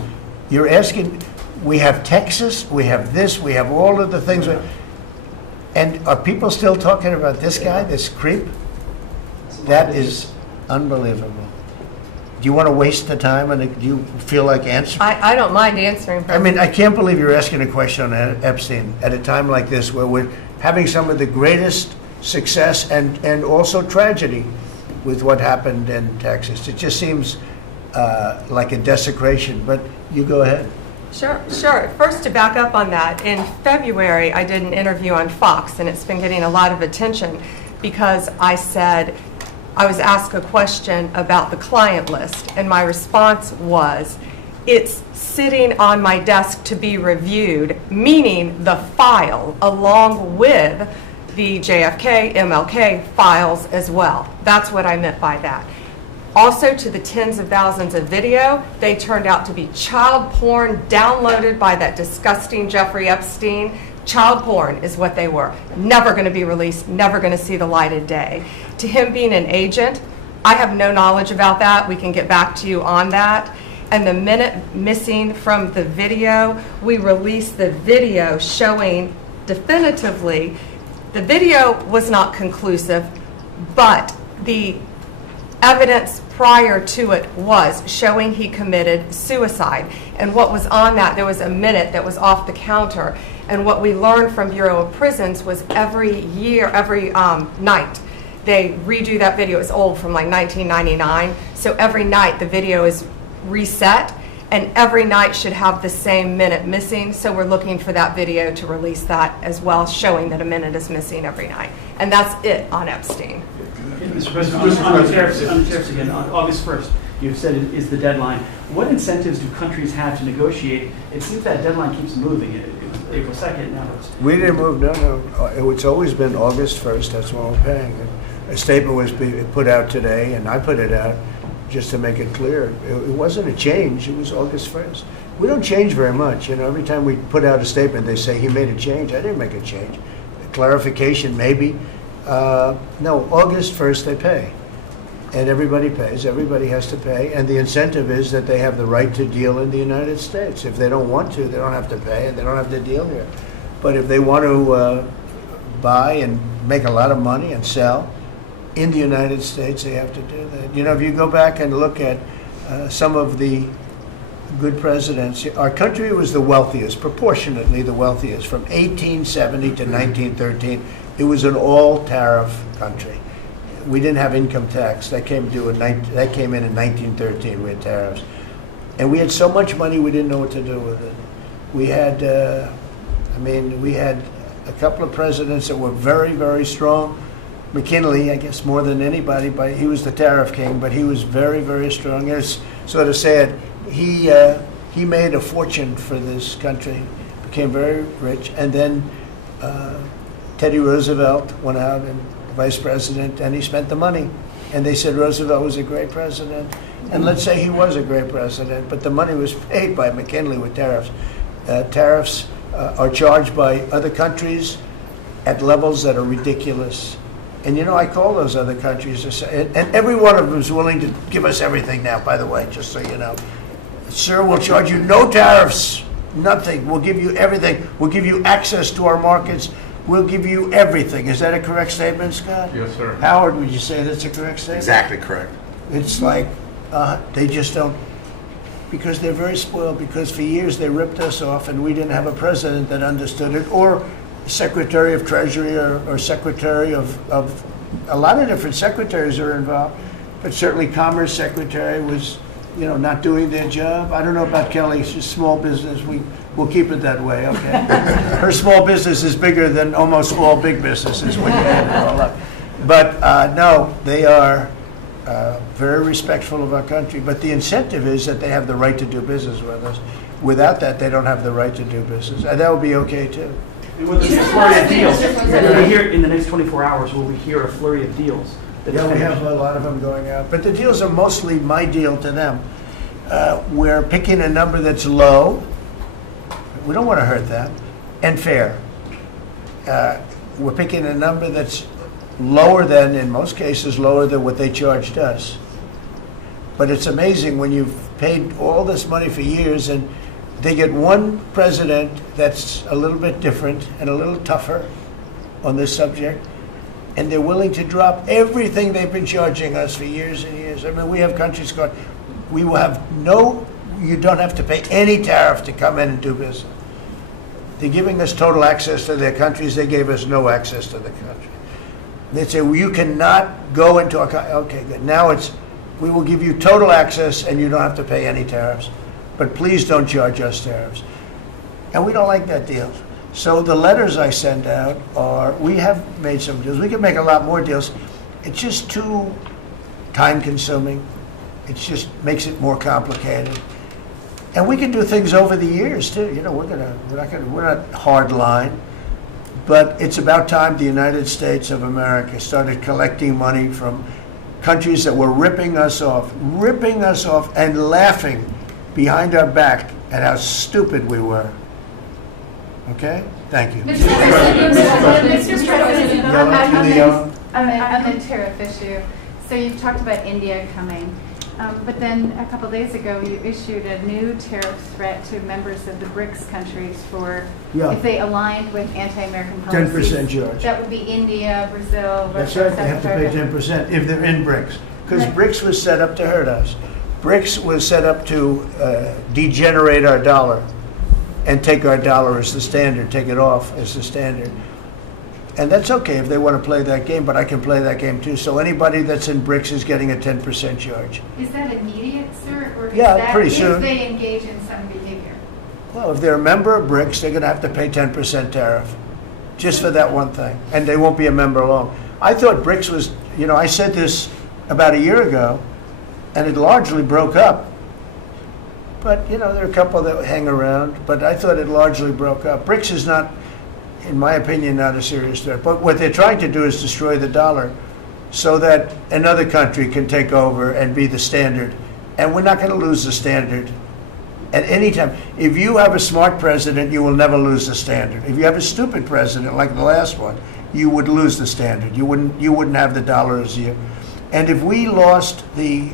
You're asking, we have Texas, we have this, we have all of the things. And are people still talking about this guy, this creep? That is unbelievable. Do you want to waste the time, and do you feel like answering? I don't mind answering. I mean, I can't believe you're asking a question on Epstein at a time like this where we're having some of the greatest success and also tragedy with what happened in Texas. It just seems like a desecration, but you go ahead. Sure. First, to back up on that, in February, I did an interview on Fox, and it's been getting a lot of attention because I said, I was asked a question about the client list, and my response was, it's sitting on my desk to be reviewed, meaning the file along with the JFK, MLK files as well. That's what I meant by that. Also, to the tens of thousands of video, they turned out to be child porn downloaded by that disgusting Jeffrey Epstein. Child porn is what they were. Never going to be released, never going to see the light of day. To him being an agent, I have no knowledge about that. We can get back to you on that. And the minute missing from the video, we released the video showing definitively the video was not conclusive, but the evidence prior to it was showing he committed suicide. And what was on that, there was a minute that was off the counter. And what we learned from Bureau of Prisons was every night, they redo that video. It's old, from like 1999. So every night the video is reset, and every night should have the same minute missing. So we're looking for that video to release that as well, showing that a minute is missing every night. And that's it on Epstein. Mr. President, on the tariffs again, on August 1st, you've said it is the deadline. What incentives do countries have to negotiate? It seems that deadline keeps moving. It was April 2nd, now it's... We didn't move, no. It's always been August 1st, that's when we're paying. A statement was put out today, and I put it out just to make it clear. It wasn't a change, it was August 1st. We don't change very much, every time we put out a statement, they say he made a change. I didn't make a change. A clarification, maybe. No, August 1st they pay. And everybody pays, everybody has to pay, and the incentive is that they have the right to deal in the United States. If they don't want to, they don't have to pay, and they don't have to deal here. But if they want to buy and make a lot of money and sell in the United States, they have to do that. If you go back and look at some of the good presidents, our country was the wealthiest, proportionately the wealthiest, from 1870 to 1913. It was an all-tariff country. We didn't have income tax. That came in in 1913. We had tariffs. And we had so much money we didn't know what to do with it. We had, we had a couple of presidents that were very, very strong. McKinley, I guess more than anybody, but he was the tariff king, but he was very, very strong. It's sort of sad. He made a fortune for this country, became very rich, and then Teddy Roosevelt went out and vice president, and he spent the money. And they said Roosevelt was a great president. And let's say he was a great president, but the money was paid by McKinley with tariffs. Tariffs are charged by other countries at levels that are ridiculous. And I call those other countries, and every one of them is willing to give us everything now, by the way, just so you know. Sir, we'll charge you no tariffs, nothing. We'll give you everything. We'll give you access to our markets. We'll give you everything. Is that a correct statement, Scott? Yes, sir. Howard, would you say that's a correct statement? Exactly correct. It's like they just don't, because they're very spoiled, because for years they ripped us off and we didn't have a president that understood it, or Secretary of Treasury or Secretary of a lot of different secretaries are involved, but certainly Commerce Secretary was, not doing their job. I don't know about Kelly, she's small business. We'll keep it that way, okay? Her small business is bigger than almost all big businesses when you add it all up. But no, they are very respectful of our country, but the incentive is that they have the right to do business with us. Without that, they don't have the right to do business, and that would be okay too. And with this flurry of deals, will we hear in the next 24 hours, will we hear a flurry of deals? Yeah, we have a lot of them going out, but the deals are mostly my deal to them. We're picking a number that's low. We don't want to hurt them, and fair. We're picking a number that's lower than, in most cases, lower than what they charged us. But it's amazing when you've paid all this money for years and they get one president that's a little bit different and a little tougher on this subject, and they're willing to drop everything they've been charging us for years and years. I mean, we have countries going, we will have you don't have to pay any tariff to come in and do business. They're giving us total access to their countries. They gave us no access to the country. They say, well, you cannot go into our country. Okay, good. Now we will give you total access and you don't have to pay any tariffs. But please don't charge us tariffs. And we don't like that deal. So the letters I send out are, we have made some deals. We can make a lot more deals. It's just too time consuming. It just makes it more complicated. And we can do things over the years too. We're not hard line. But it's about time the United States of America started collecting money from countries that were ripping us off and laughing behind our back at how stupid we were. Okay? Thank you. Mr. President, Yellow. On the tariff issue, so you talked about India coming, but then a couple days ago, you issued a new tariff threat to members of the BRICS countries for, Yeah. if they aligned with anti-American policies. 10% charge. That would be India, Brazil, That's Russia, right, they have to South pay Africa. 10% if they're in BRICS. Because Right. BRICS was set up to hurt us. BRICS was set up to degenerate our dollar and take our dollar as the standard, take it off as the standard. And that's okay if they want to play that game, but I can play that game too. So anybody that's in BRICS is getting a 10% charge. Is that immediate, sir, or is Yeah, that pretty if soon. they engage in some behavior? Well, if they're a member of BRICS, they're going to have to pay 10% tariff, just for that one thing, and they won't be a member long. I thought BRICS was, I said this about a year ago, and it largely broke up. But, there are a couple that hang around, but I thought it largely broke up. BRICS is not, in my opinion, not a serious threat. But what they're trying to do is destroy the dollar so that another country can take over and be the standard. And we're not going to lose the standard at any time. If you have a smart president, you will never lose the standard. If you have a stupid president like the last one, you would lose the standard. You wouldn't have the dollar as you. And if we lost the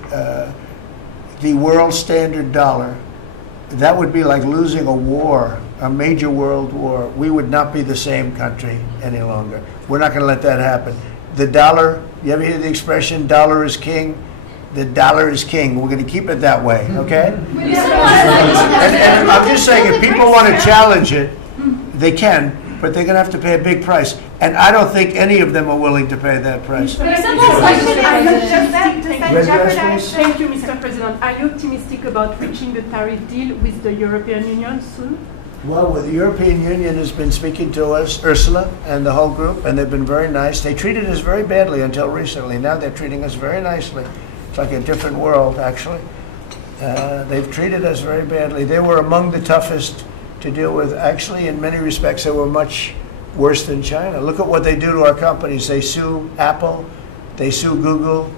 world standard dollar, that would be like losing a war, a major world war. We would not be the same country any longer. We're not going to let that happen. The dollar, you ever hear the expression, dollar is king? The dollar is king. We're going to keep it that way, okay? And I'm just saying, if people want to challenge it, they can, but they're going to have to pay a big price. And I don't think any of them are willing to pay that price. But I said last question, Does that jeopardize? Thank you, Mr. President. Are you optimistic about reaching a tariff deal with the European Union soon? Well, the European Union has been speaking to us, Ursula and the whole group, and they've been very nice. They treated us very badly until recently. Now they're treating us very nicely. It's like a different world, actually. They've treated us very badly. They were among the toughest to deal with. Actually, in many respects, they were much worse than China. Look at what they do to our companies. They sue Apple. They sue Google.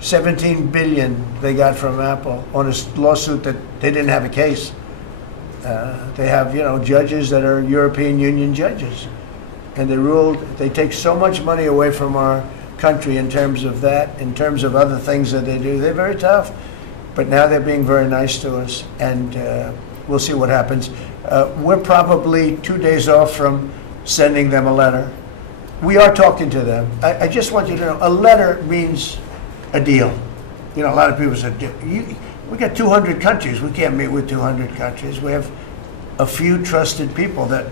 17 billion they got from Apple on a lawsuit that they didn't have a case. They have, judges that are European Union judges. And they take so much money away from our country in terms of that, in terms of other things that they do. They're very tough. But now they're being very nice to us, and we'll see what happens. We're probably 2 days off from sending them a letter. We are talking to them. I just want you to know, a letter means a deal. A lot of people say, we got 200 countries. We can't meet with 200 countries. We have a few trusted people that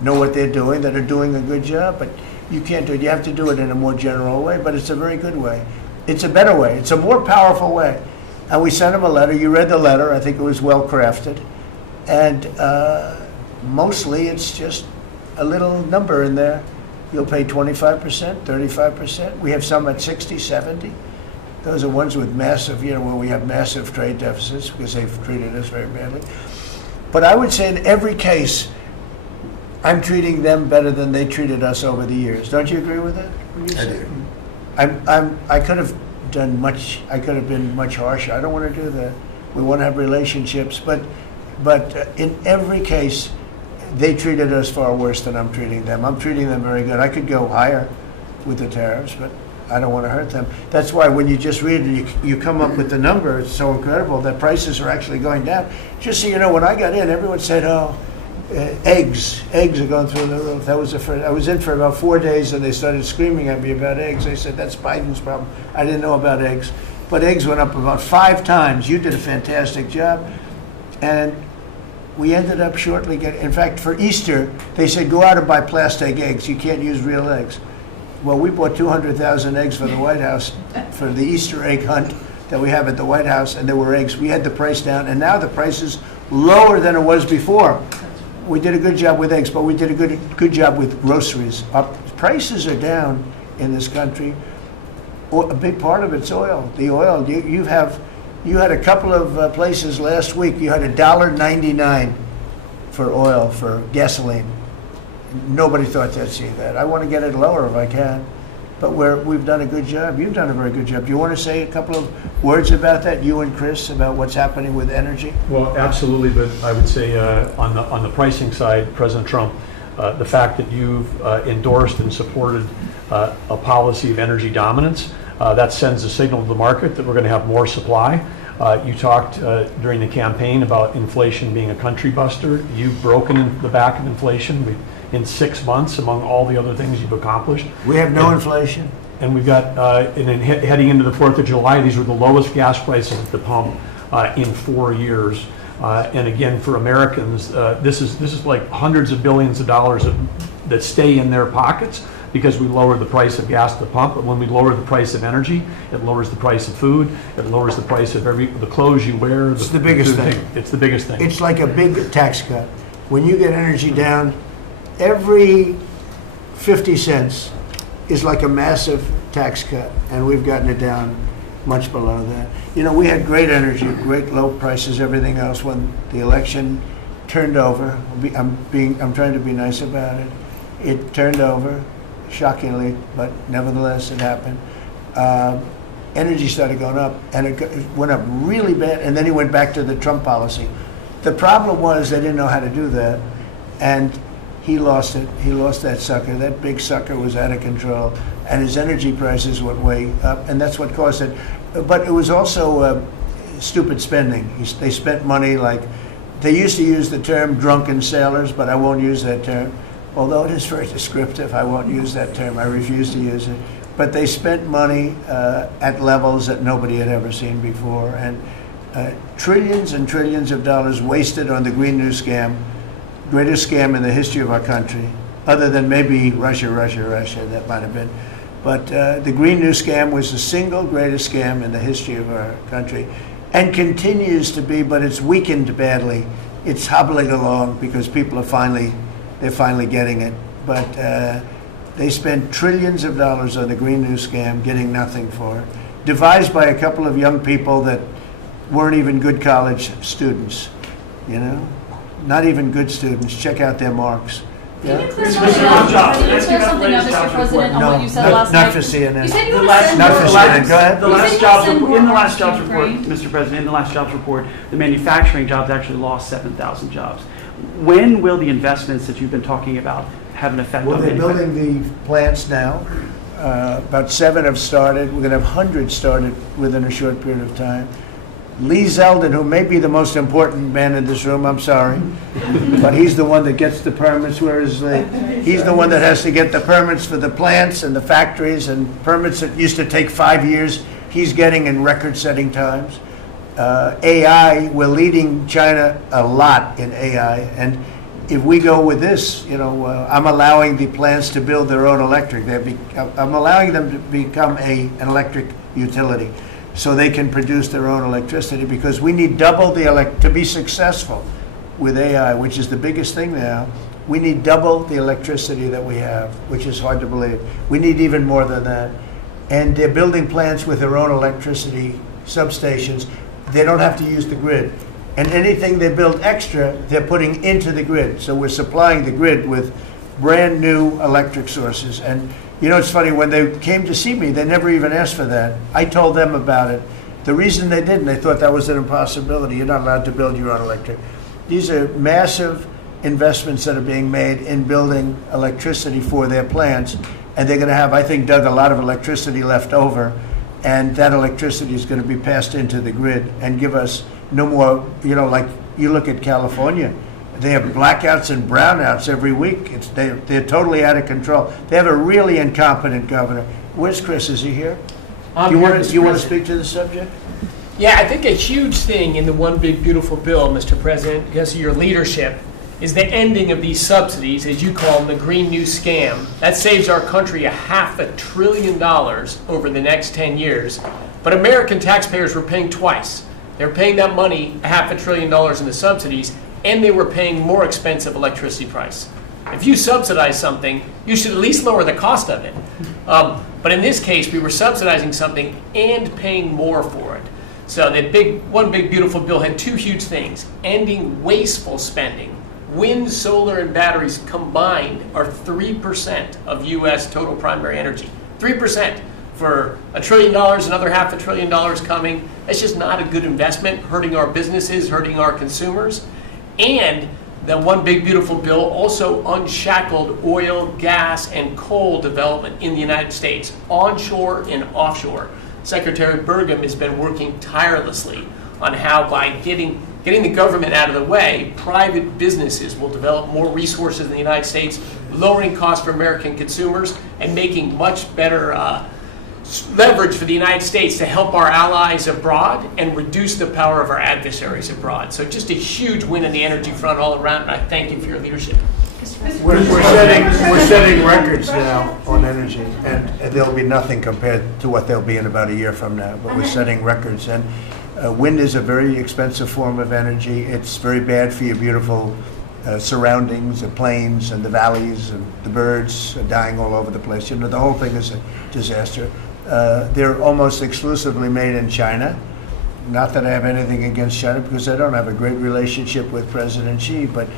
know what they're doing, that are doing a good job, but you can't do it. You have to do it in a more general way, but it's a very good way. It's a better way. It's a more powerful way. And we sent them a letter. You read the letter. I think it was well crafted. And mostly it's just a little number in there. You'll pay 25%, 35%. We have some at 60, 70. Those are ones with massive, where we have massive trade deficits because they've treated us very badly. But I would say in every case, I'm treating them better than they treated us over the years. Don't you agree with that? I do. I could have done much. I could have been much harsher. I don't want to do that. We want to have relationships, but in every case, they treated us far worse than I'm treating them. I'm treating them very good. I could go higher with the tariffs, but I don't want to hurt them. That's why when you just read it, you come up with the number. It's so incredible that prices are actually going down. Just so you know, when I got in, everyone said, "Oh, eggs are going through the roof." That was the first. I was in for about 4 days, and they started screaming at me about eggs. They said, "That's Biden's problem." I didn't know about eggs, but eggs went up about 5 times. You did a fantastic job, and we ended up shortly getting. In fact, for Easter, they said, "Go out and buy plastic eggs. You can't use real eggs." Well, we bought 200,000 eggs for the White House for the Easter egg hunt that we have at the White House, and there were eggs. We had the price down, and now the price is lower than it was before. We did a good job with eggs, but we did a good job with groceries. Our prices are down in this country. A big part of it's oil. The oil, you had a couple of places last week. You had $1.99 for oil, for gasoline. Nobody thought they'd see that. I want to get it lower if I can. but we've done a good job. You've done a very good job. Do you want to say a couple of words about that, you and Chris, about what's happening with energy? Well, absolutely, but I would say on the pricing side, President Trump, the fact that you've endorsed and supported a policy of energy dominance, that sends a signal to the market that we're going to have more supply. You talked during the campaign about inflation being a country buster. You've broken the back of inflation in 6 months among all the other things you've accomplished. We have no inflation. And we've got, and then heading into the 4th of July, these were the lowest gas prices at the pump in 4 years. And again, for Americans, this is like hundreds of billions of dollars that stay in their pockets because we lower the price of gas at the pump. But when we lower the price of energy, it lowers the price of food, it lowers the price of the clothes you wear. It's the biggest thing. It's the biggest thing. It's like a big tax cut. When you get energy down, every 50 cents is like a massive tax cut, and we've gotten it down much below that. You know, we had great energy, great low prices, everything else. When the election turned over, I'm trying to be nice about it. It turned over, shockingly, but nevertheless it happened. Energy started going up, and it went up really bad, and then he went back to the Trump policy. The problem was they didn't know how to do that, and he lost it. He lost that sucker. That big sucker was out of control, and his energy prices went way up, and that's what caused it. But it was also stupid spending. They spent money like, they used to use the term drunken sailors, but I won't use that term. Although it is very descriptive, I won't use that term. I refuse to use it. But they spent money at levels that nobody had ever seen before, and trillions and trillions of dollars wasted on the Green New Scam. Greatest scam in the history of our country, other than maybe Russia, that might have been. But the Green New Scam was the single greatest scam in the history of our country, and continues to be, but it's weakened badly. It's hobbling along because people are finally getting it. But they spent trillions of dollars on the Green New Scam, getting nothing for it. Devised by a couple of young people that weren't even good college students, you know? Not even good students. Check out their marks. Can you clear something up, Mr. President, on what you said last night? Not for CNN. You said you The were last, Not for the CNN. last, Go ahead. the You last said jobs you report, in the sent last jobs more report, arms to Mr. President, in the last jobs report, the manufacturing jobs actually lost 7,000 jobs. When will the investments that you've been talking about have an effect Well, on they're manufacturing? building the plants now. About 7 have started. We're going to have hundreds started within a short period of time. Lee Zeldin, who may be the most important man in this room, I'm sorry, but he's the one that gets the permits, whereas he's the one that has to get the permits for the plants and the factories, and permits that used to take 5 years, he's getting in record-setting times. AI, we're leading China a lot in AI, and if we go with this, you know, I'm allowing the plants to build their own electric. I'm allowing them to become an electric utility, so they can produce their own electricity, because we need double to be successful with AI, which is the biggest thing now. We need double the electricity that we have, which is hard to believe. We need even more than that. And they're building plants with their own electricity substations. They don't have to use the grid. And anything they build extra, they're putting into the grid. So we're supplying the grid with brand new electric sources. And you know, it's funny, when they came to see me, they never even asked for that. I told them about it. The reason they didn't, they thought that was an impossibility. You're not allowed to build your own electric. These are massive investments that are being made in building electricity for their plants. And they're going to have, I think, Doug, a lot of electricity left over. And that electricity is going to be passed into the grid and give us no more, you know, like you look at California. They have blackouts and brownouts every week. They're totally out of control. They have a really incompetent governor. Where's Chris? Is he here? Do you want to speak to the subject? Yeah, I think a huge thing in the One Big Beautiful Bill, Mr. President, because of your leadership, is the ending of these subsidies, as you call them, the Green New Scam. That saves our country $500 billion over the next 10 years. But American taxpayers were paying twice. They're paying that money, $500 billion in the subsidies, and they were paying more expensive electricity price. If you subsidize something, you should at least lower the cost of it. But in this case, we were subsidizing something and paying more for it. So the One Big Beautiful Bill had two huge things: ending wasteful spending. Wind, solar, and batteries combined are 3% of U.S. total primary energy. 3% for $1 trillion, another $500 billion coming. That's just not a good investment, hurting our businesses, hurting our consumers. And the one big beautiful bill also unshackled oil, gas, and coal development in the United States, onshore and offshore. Secretary Burgum has been working tirelessly on how, by getting the government out of the way, private businesses will develop more resources in the United States, lowering costs for American consumers and making much better leverage for the United States to help our allies abroad and reduce the power of our adversaries abroad. So just a huge win on the energy front all around, and I thank you for your leadership. We're setting records now on energy, and there'll be nothing compared to what they'll be in about a year from now, but we're setting records. And wind is a very expensive form of energy. It's very bad for your beautiful surroundings, the plains and the valleys, and the birds are dying all over the place. You know, the whole thing is a disaster. They're almost exclusively made in China. Not that I have anything against China, because I don't have a great relationship with President Xi, but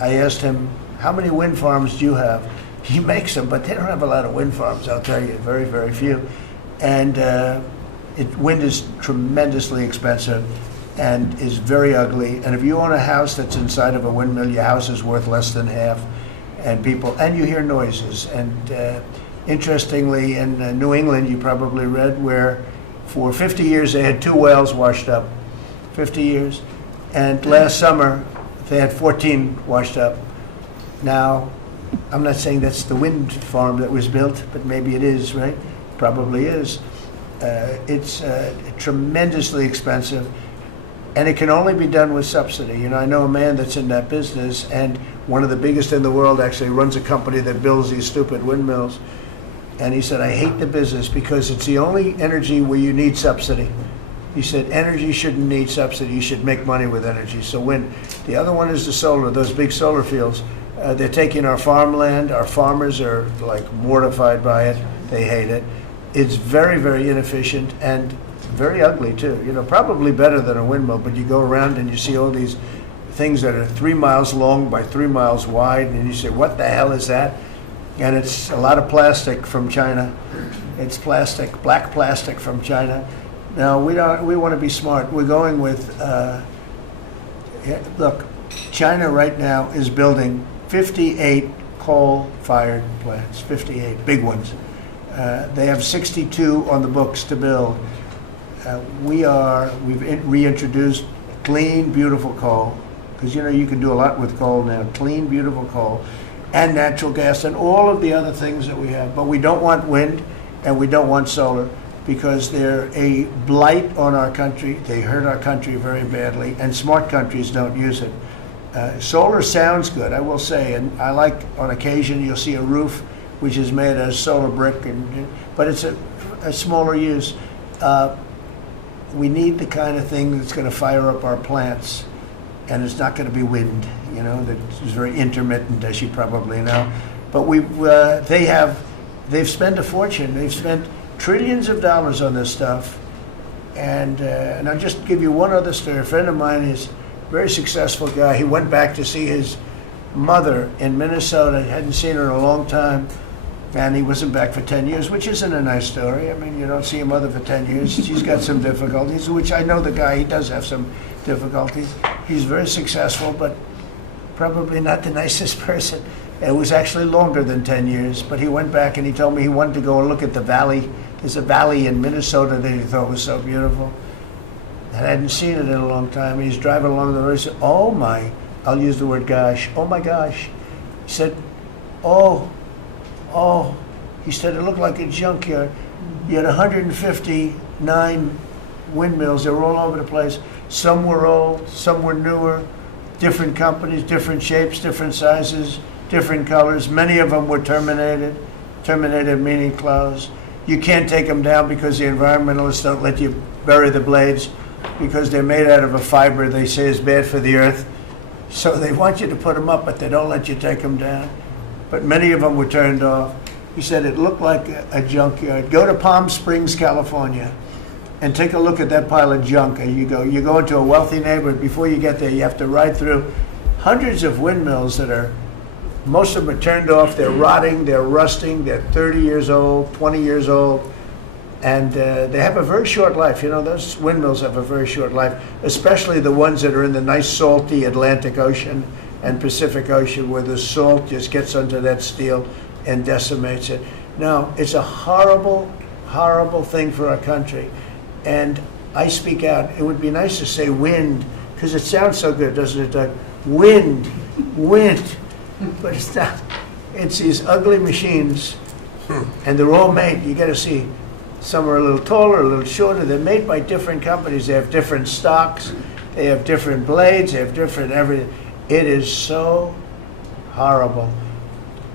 I asked him, how many wind farms do you have? He makes them, but they don't have a lot of wind farms, I'll tell you, very, very few. And wind is tremendously expensive and is very ugly. And if you own a house that's inside of a windmill, your house is worth less than half. And you hear noises. And interestingly, in New England, you probably read, where for 50 years they had 2 wells washed up. 50 years. And last summer, they had 14 washed up. Now, I'm not saying that's the wind farm that was built, but maybe it is, right? Probably is. It's tremendously expensive, and it can only be done with subsidy. You know, I know a man that's in that business, and one of the biggest in the world actually runs a company that builds these stupid windmills. And he said, I hate the business because it's the only energy where you need subsidy. He said, energy shouldn't need subsidy. You should make money with energy. So wind. The other one is the solar, those big solar fields. They're taking our farmland. Our farmers are like mortified by it. They hate it. It's very, very inefficient and very ugly too. You know, probably better than a windmill, but you go around and you see all these things that are 3 miles long by 3 miles wide, and you say, what the hell is that? And it's a lot of plastic from China. It's plastic, black plastic from China. Now, we want to be smart. We're going with, look, China right now is building 58 coal-fired plants, 58, big ones. They have 62 on the books to build. We've reintroduced clean, beautiful coal, because, you know, you can do a lot with coal now, clean, beautiful coal, and natural gas, and all of the other things that we have. But we don't want wind, and we don't want solar, because they're a blight on our country. They hurt our country very badly, and smart countries don't use it. Solar sounds good, I will say, and I like, on occasion, you'll see a roof which is made as solar brick, but it's a smaller use. We need the kind of thing that's going to fire up our plants, and it's not going to be wind, you know, that is very intermittent, as you probably know. But they've spent a fortune. They've spent trillions of dollars on this stuff. And I'll just give you one other story. A friend of mine is a very successful guy. He went back to see his mother in Minnesota. He hadn't seen her in a long time. And he wasn't back for 10 years, which isn't a nice story. I mean, you don't see your mother for 10 years. She's got some difficulties, which I know the guy, he does have some difficulties. He's very successful, but probably not the nicest person. It was actually longer than 10 years, but he went back and he told me he wanted to go and look at the valley. There's a valley in Minnesota that he thought was so beautiful. And I hadn't seen it in a long time. He's driving along the road. He said, oh my, I'll use the word gosh, oh my gosh. He said, oh, he said, it looked like a junkyard. You had 159 windmills. They were all over the place. Some were old, some were newer, different companies, different shapes, different sizes, different colors. Many of them were terminated meaning closed. You can't take them down because the environmentalists don't let you bury the blades because they're made out of a fiber they say is bad for the earth. So they want you to put them up, but they don't let you take them down. But many of them were turned off. He said it looked like a junkyard. Go to Palm Springs, California, and take a look at that pile of junk. And you go into a wealthy neighborhood. Before you get there, you have to ride through hundreds of windmills that are Most of them are turned off, they're rotting, they're rusting, they're 30 years old, 20 years old, and they have a very short life. You know, those windmills have a very short life, especially the ones that are in the nice salty Atlantic Ocean and Pacific Ocean, where the salt just gets under that steel and decimates it. No, it's a horrible, horrible thing for our country. And I speak out. It would be nice to say wind, because it sounds so good, doesn't it, Doug? Wind, wind. But it's not. It's these ugly machines, and they're all made. You got to see. Some are a little taller, a little shorter. They're made by different companies. They have different stocks. They have different blades. They have different everything. It is so horrible.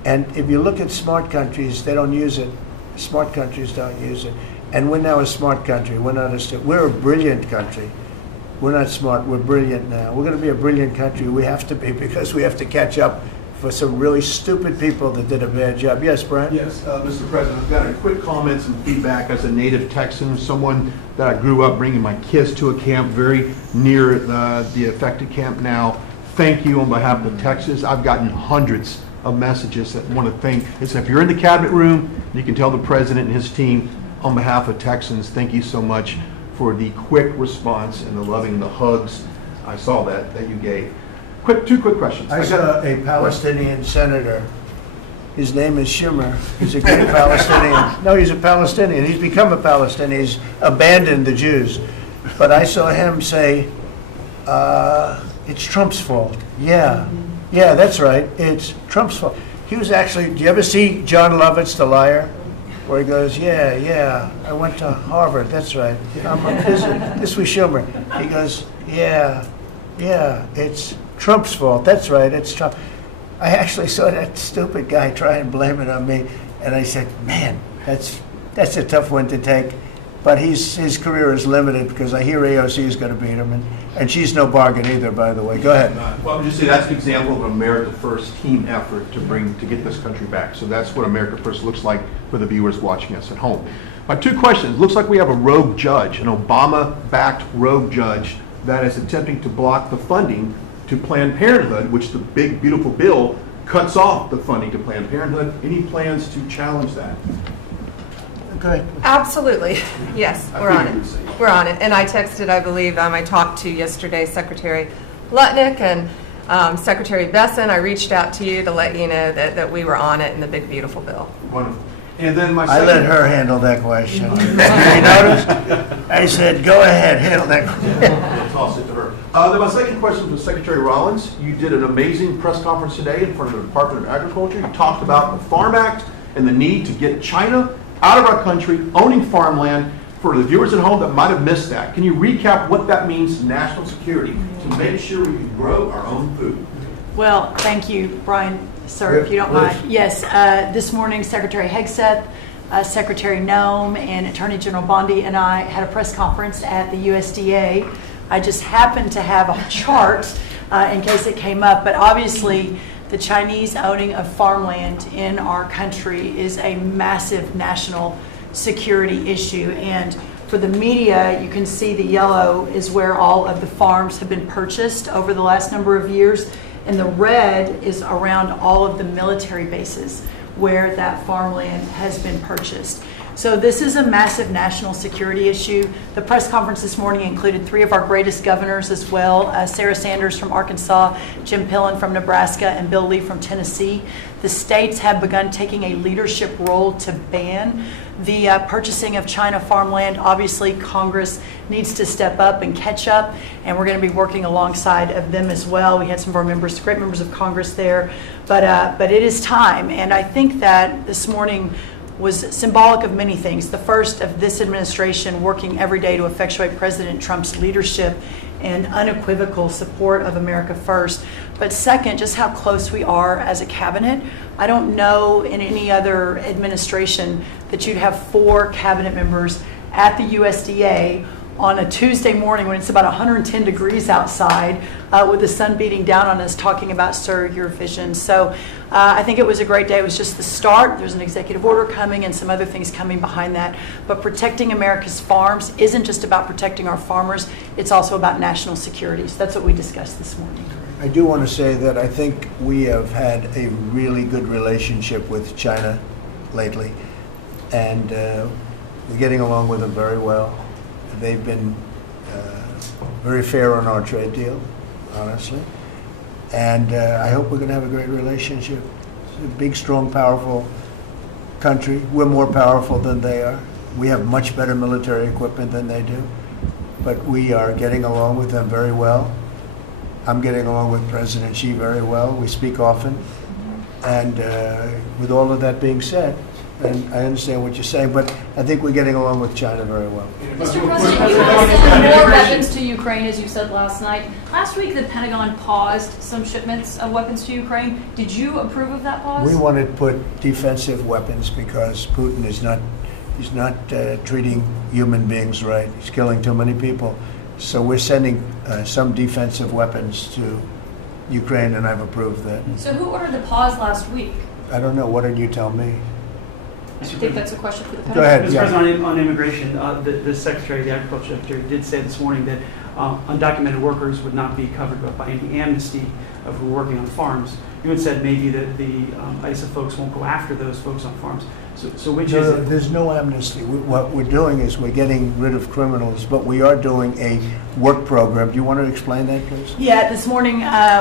And if you look at smart countries, they don't use it. Smart countries don't use it. And we're now a smart country. We're not we're a brilliant country. We're not smart. We're brilliant now. We're going to be a brilliant country. We have to be, because we have to catch up for some really stupid people that did a bad job. Yes, Brian? Yes, Mr. President, I've got a quick comments and feedback as a native Texan, someone that I grew up bringing my kids to a camp very near the affected camp now. Thank you on behalf of Texas. I've gotten hundreds of messages that want to thank. It's if you're in the cabinet room, you can tell the president and his team on behalf of Texans, thank you so much for the quick response and the loving and the hugs. I saw that you gave. Two quick questions. I saw a Palestinian senator. His name is Schumer. He's a great Palestinian. No, he's a Palestinian. He's become a Palestinian. He's abandoned the Jews. But I saw him say, it's Trump's fault. Yeah, that's right. It's Trump's fault. He was actually, do you ever see John Lovett's The Liar? Where he goes, yeah, I went to Harvard. That's right. This was Schumer. He goes, yeah, it's Trump's fault. That's right, it's Trump. I actually saw that stupid guy try and blame it on me, and I said, man, that's a tough one to take. But his career is limited, because I hear AOC is going to beat him, and she's no bargain either, by the way. Go ahead. Well, I'm just saying that's an example of an America First team effort to get this country back. So that's what America First looks like for the viewers watching us at home. My two questions. Looks like we have a rogue judge, an Obama-backed rogue judge that is attempting to block the funding to Planned Parenthood, which the big, beautiful bill cuts off the funding to Planned Parenthood. Any plans to challenge that? Okay. Absolutely. Yes, we're on it. We're on it. And I texted, I believe, I talked to yesterday Secretary Lutnick and Secretary Besson. I reached out to you to let you know that we were on it in the big, beautiful bill. Wonderful. And then I let her handle that question. You noticed? I said, go ahead, handle that question. I'll toss it to her. Then my second question was Secretary Rollins. You did an amazing press conference today in front of the Department of Agriculture. You talked about the Farm Act and the need to get China out of our country, owning farmland. For the viewers at home that might have missed that, can you recap what that means to national security, to make sure we can grow our own food? Well, thank you, Brian, sir, if you don't mind. Yes, this morning, Secretary Hegseth, Secretary Noem, and Attorney General Bondi and I had a press conference at the USDA. I just happened to have a chart in case it came up, but obviously the Chinese owning of farmland in our country is a massive national security issue. And for the media, you can see the yellow is where all of the farms have been purchased over the last number of years, and the red is around all of the military bases where that farmland has been purchased. So this is a massive national security issue. The press conference this morning included 3 of our greatest governors as well, Sarah Sanders from Arkansas, Jim Pillen from Nebraska, and Bill Lee from Tennessee. The states have begun taking a leadership role to ban the purchasing of China farmland. Obviously, Congress needs to step up and catch up, and we're going to be working alongside of them as well. We had some of our members, great members of Congress there, but it is time, and I think that this morning was symbolic of many things. The first of this administration working every day to effectuate President Trump's leadership and unequivocal support of America First. But second, just how close we are as a cabinet. I don't know in any other administration that you'd have 4 cabinet members at the USDA on a Tuesday morning when it's about 110 degrees outside with the sun beating down on us talking about, sir, your vision. So I think it was a great day. It was just the start. There's an executive order coming and some other things coming behind that. But protecting America's farms isn't just about protecting our farmers. It's also about national security. So that's what we discussed this morning. I do want to say that I think we have had a really good relationship with China lately, and we're getting along with them very well. They've been very fair on our trade deal, honestly, and I hope we're going to have a great relationship. It's a big, strong, powerful country. We're more powerful than they are. We have much better military equipment than they do, but we are getting along with them very well. I'm getting along with President Xi very well. We speak often. And with all of that being said, and I understand what you're saying, but I think we're getting along with China very well. Mr. President, you want to send more weapons to Ukraine, as you said last night. Last week, the Pentagon paused some shipments of weapons to Ukraine. Did you approve of that pause? We want to put defensive weapons because Putin is not, he's not treating human beings right. He's killing too many people. So we're sending some defensive weapons to Ukraine, and I've approved that. So who ordered the pause last week? I don't know. What did you tell me? I think that's a question for the Pentagon. Go ahead. Mr. Yeah. President, on immigration, the Secretary, the Agriculture Secretary, did say this morning that undocumented workers would not be covered by any amnesty who are working on farms. You had said maybe that the ISA folks won't go after those folks on farms. So which is it? There's no amnesty. What we're doing is we're getting rid of criminals, but we are doing a work program. Do you want to explain that, please? Yeah, this morning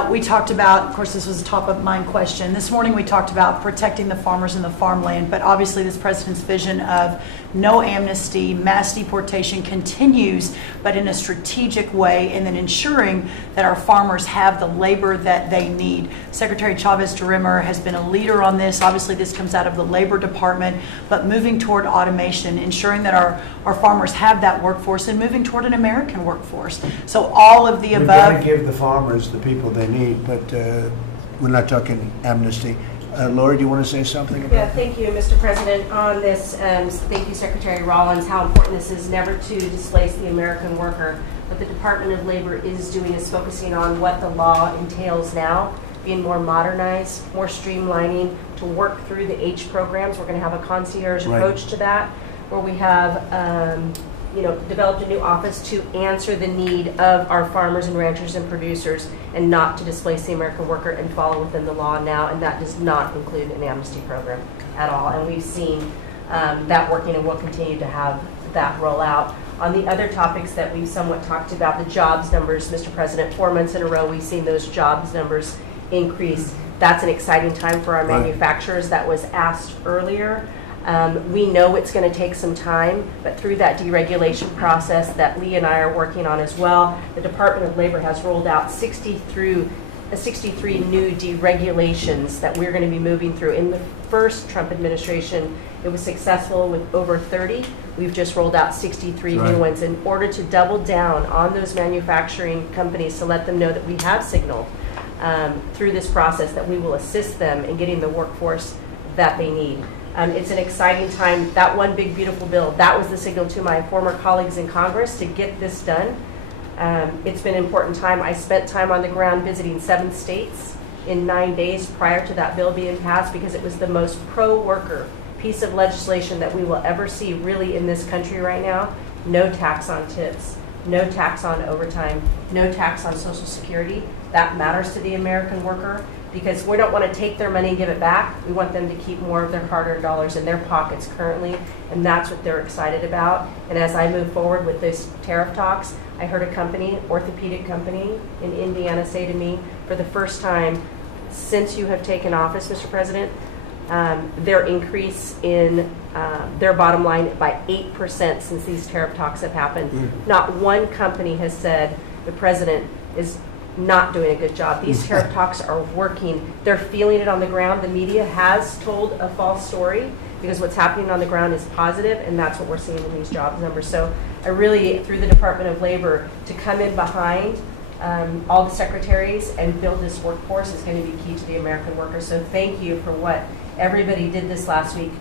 we talked about, of course, this was a top of mind question. This morning we talked about protecting the farmers and the farmland, but obviously this president's vision of no amnesty, mass deportation continues, but in a strategic way, and then ensuring that our farmers have the labor that they need. Secretary Chavez-DeRimmer has been a leader on this. Obviously this comes out of the Labor Department, but moving toward automation, ensuring that our farmers have that workforce, and moving toward an American workforce. So all of the We've above. got to give the farmers the people they need, but we're not talking amnesty. Lori, do you want to say something about that? Thank you, Mr. President. On this, thank you, Secretary Rollins, how important this is never to displace the American worker. What the Department of Labor is doing is focusing on what the law entails now, being more modernized, more streamlining, to work through the H programs. We're going to have a concierge approach to that, where we have developed a new office to answer the need of our farmers and ranchers and producers, and not to displace the American worker and follow within the law now. And that does not include an amnesty program at all. And we've seen that working, and we'll continue to have that roll out. On the other topics that we've somewhat talked about, the jobs numbers, Mr. President, 4 months in a row we've seen those jobs numbers increase. That's an exciting time for our manufacturers. That was asked earlier. We know it's going to take some time, but through that deregulation process that Lee and I are working on as well, the Department of Labor has rolled out 63 new deregulations that we're going to be moving through. In the first Trump administration, it was successful with over 30. We've just rolled out 63 new ones in order to double down on those manufacturing companies, to let them know that we have signaled through this process that we will assist them in getting the workforce that they need. It's an exciting time. That one big beautiful bill, that was the signal to my former colleagues in Congress to get this done. It's been an important time. I spent time on the ground visiting 7 states in 9 days prior to that bill being passed, because it was the most pro-worker piece of legislation that we will ever see really in this country right now. No tax on tips, no tax on overtime, no tax on Social Security. That matters to the American worker, because we don't want to take their money and give it back. We want them to keep more of their hard-earned dollars in their pockets currently, and that's what they're excited about. And as I move forward with those tariff talks, I heard a company, orthopedic company in Indiana, say to me, for the first time since you have taken office, Mr. President, their increase in their bottom line by 8% since these tariff talks have happened. Not one company has said the president is not doing a good job. These tariff talks are working. They're feeling it on the ground. The media has told a false story, because what's happening on the ground is positive, and that's what we're seeing in these jobs numbers. So I really, through the Department of Labor, to come in behind all the secretaries and build this workforce is going to be key to the American worker. So thank you for what everybody did this last week.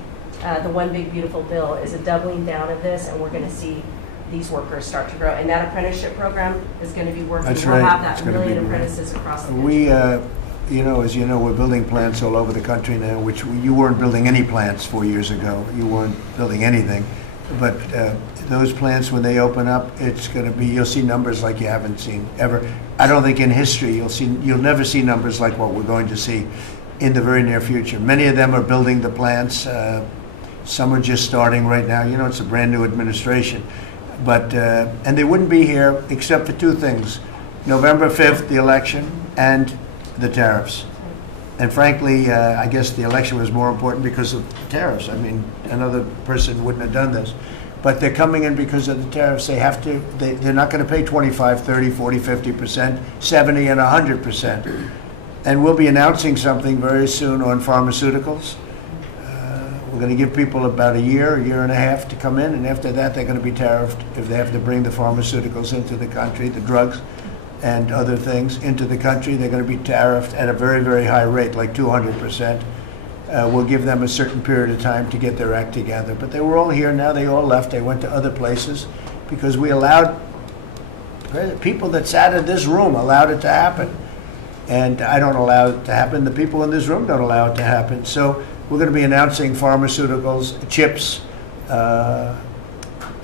The One Big Beautiful Bill is a doubling down of this, and we're going to see these workers start to grow. And that apprenticeship program is going to be working. That's we'll right. have that It's gonna million be great. apprentices across the country. We, as you know, we're building plants all over the country now, which you weren't building any plants 4 years ago. You weren't building anything. But those plants, when they open up, it's going to be, you'll see numbers like you haven't seen ever. I don't think in history you'll never see numbers like what we're going to see in the very near future. Many of them are building the plants. Some are just starting right now. You know, it's a brand new administration. But, and they wouldn't be here except for two things: November 5th, the election, and the tariffs. And frankly, I guess the election was more important because of the tariffs. I mean, another person wouldn't have done this. But they're coming in because of the tariffs. They have to, they're not going to pay 25, 30, 40, 50%, 70, and 100%. And we'll be announcing something very soon on pharmaceuticals. We're going to give people about a year and a half to come in, and after that, they're going to be tariffed if they have to bring the pharmaceuticals into the country, the drugs and other things into the country. They're going to be tariffed at a very, very high rate, like 200%. We'll give them a certain period of time to get their act together. But they were all here, now they all left. They went to other places because we allowed, people that sat in this room allowed it to happen. And I don't allow it to happen. The people in this room don't allow it to happen. So we're going to be announcing pharmaceuticals, chips,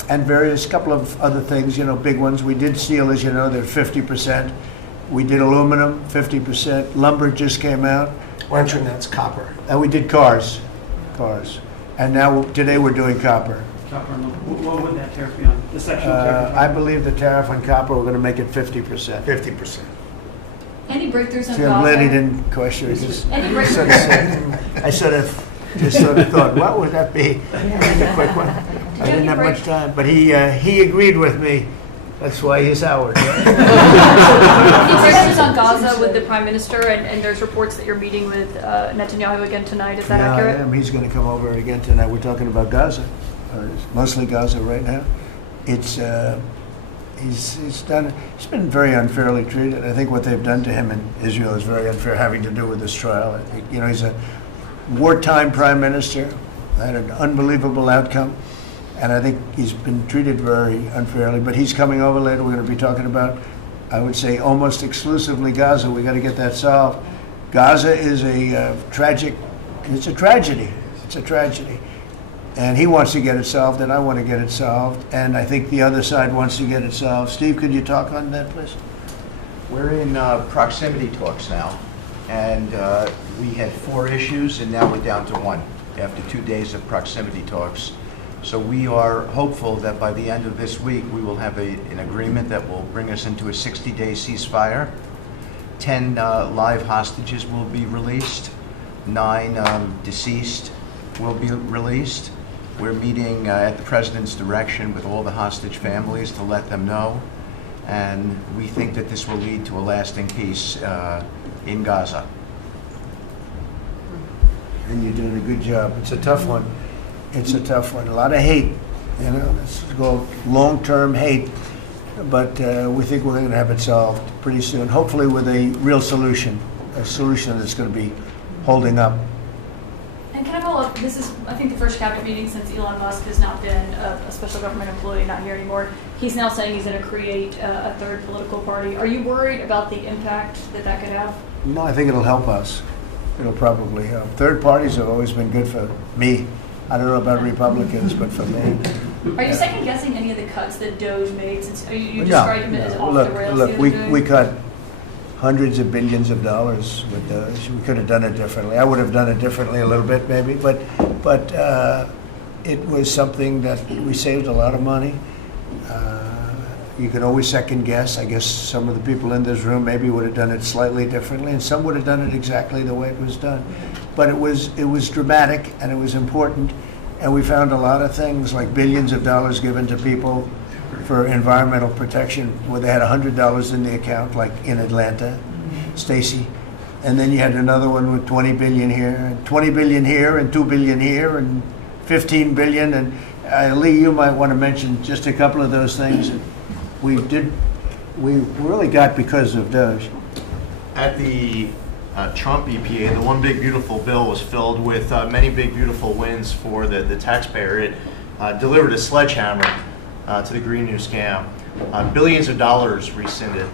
and various couple of other things, you know, big ones. We did steel, as you know, they're 50%. We did aluminum, 50%. Lumber just came out. Mention that's copper. And we did cars. And now, today we're doing copper. Copper and lumber. What would that tariff be on? The section tariff? I believe the tariff on copper, we're going to make it 50%. 50%. Any breakthroughs in See, I'm glad he Gaza? didn't question it. Any breakthroughs? I sort of thought, what would that be? A quick one. I didn't have much time, but he agreed with me. That's why he's Howard. Any breakthroughs on Gaza with the Prime Minister, and there's reports that you're meeting with Netanyahu again tonight. Is that Yeah, accurate? I am. He's going to come over again tonight. We're talking about Gaza, mostly Gaza right now. It's he's been very unfairly treated. I think what they've done to him in Israel is very unfair, having to do with this trial. You know, he's a wartime prime minister, had an unbelievable outcome, and I think he's been treated very unfairly. But he's coming over later. We're going to be talking about, I would say, almost exclusively Gaza. We got to get that solved. Gaza is a tragedy. It's a tragedy. And he wants to get it solved, and I want to get it solved, and I think the other side wants to get it solved. Steve, could you talk on that, please? We're in proximity talks now, and we had 4 issues, and now we're down to 1 after 2 days of proximity talks. So we are hopeful that by the end of this week, we will have an agreement that will bring us into a 60-day ceasefire. 10 live hostages will be released. 9 deceased will be released. We're meeting at the President's direction with all the hostage families to let them know. And we think that this will lead to a lasting peace in Gaza. And you're doing a good job. It's a tough one. It's a tough one. A lot of hate, you know, it's called long-term hate. But we think we're going to have it solved pretty soon, hopefully with a real solution, a solution that's going to be holding up. And can I follow up? This is, I think, the first cabinet meeting since Elon Musk has not been a special government employee, not here anymore. He's now saying he's going to create a third political party. Are you worried about the impact that could have? No, I think it'll help us. It'll probably help. Third parties have always been good for me. I don't know about Republicans, but for me. Are you second guessing any of the cuts that Doge made? Since you described him as off the rails. Look, we cut hundreds of billions of dollars with Doge. We could have done it differently. I would have done it differently a little bit, maybe, but it was something that we saved a lot of money. You can always second guess. I guess some of the people in this room maybe would have done it slightly differently, and some would have done it exactly the way it was done. But it was dramatic, and it was important, and we found a lot of things like billions of dollars given to people for environmental protection, where they had $100 in the account, like in Atlanta, Stacy, and then you had another one with 20 billion here, and 20 billion here, and 2 billion here, and 15 billion, and Lee, you might want to mention just a couple of those things. We really got because of Doge. At the Trump EPA, the one big beautiful bill was filled with many big beautiful wins for the taxpayer. It delivered a sledgehammer to the Green New scam. Billions of dollars rescinded.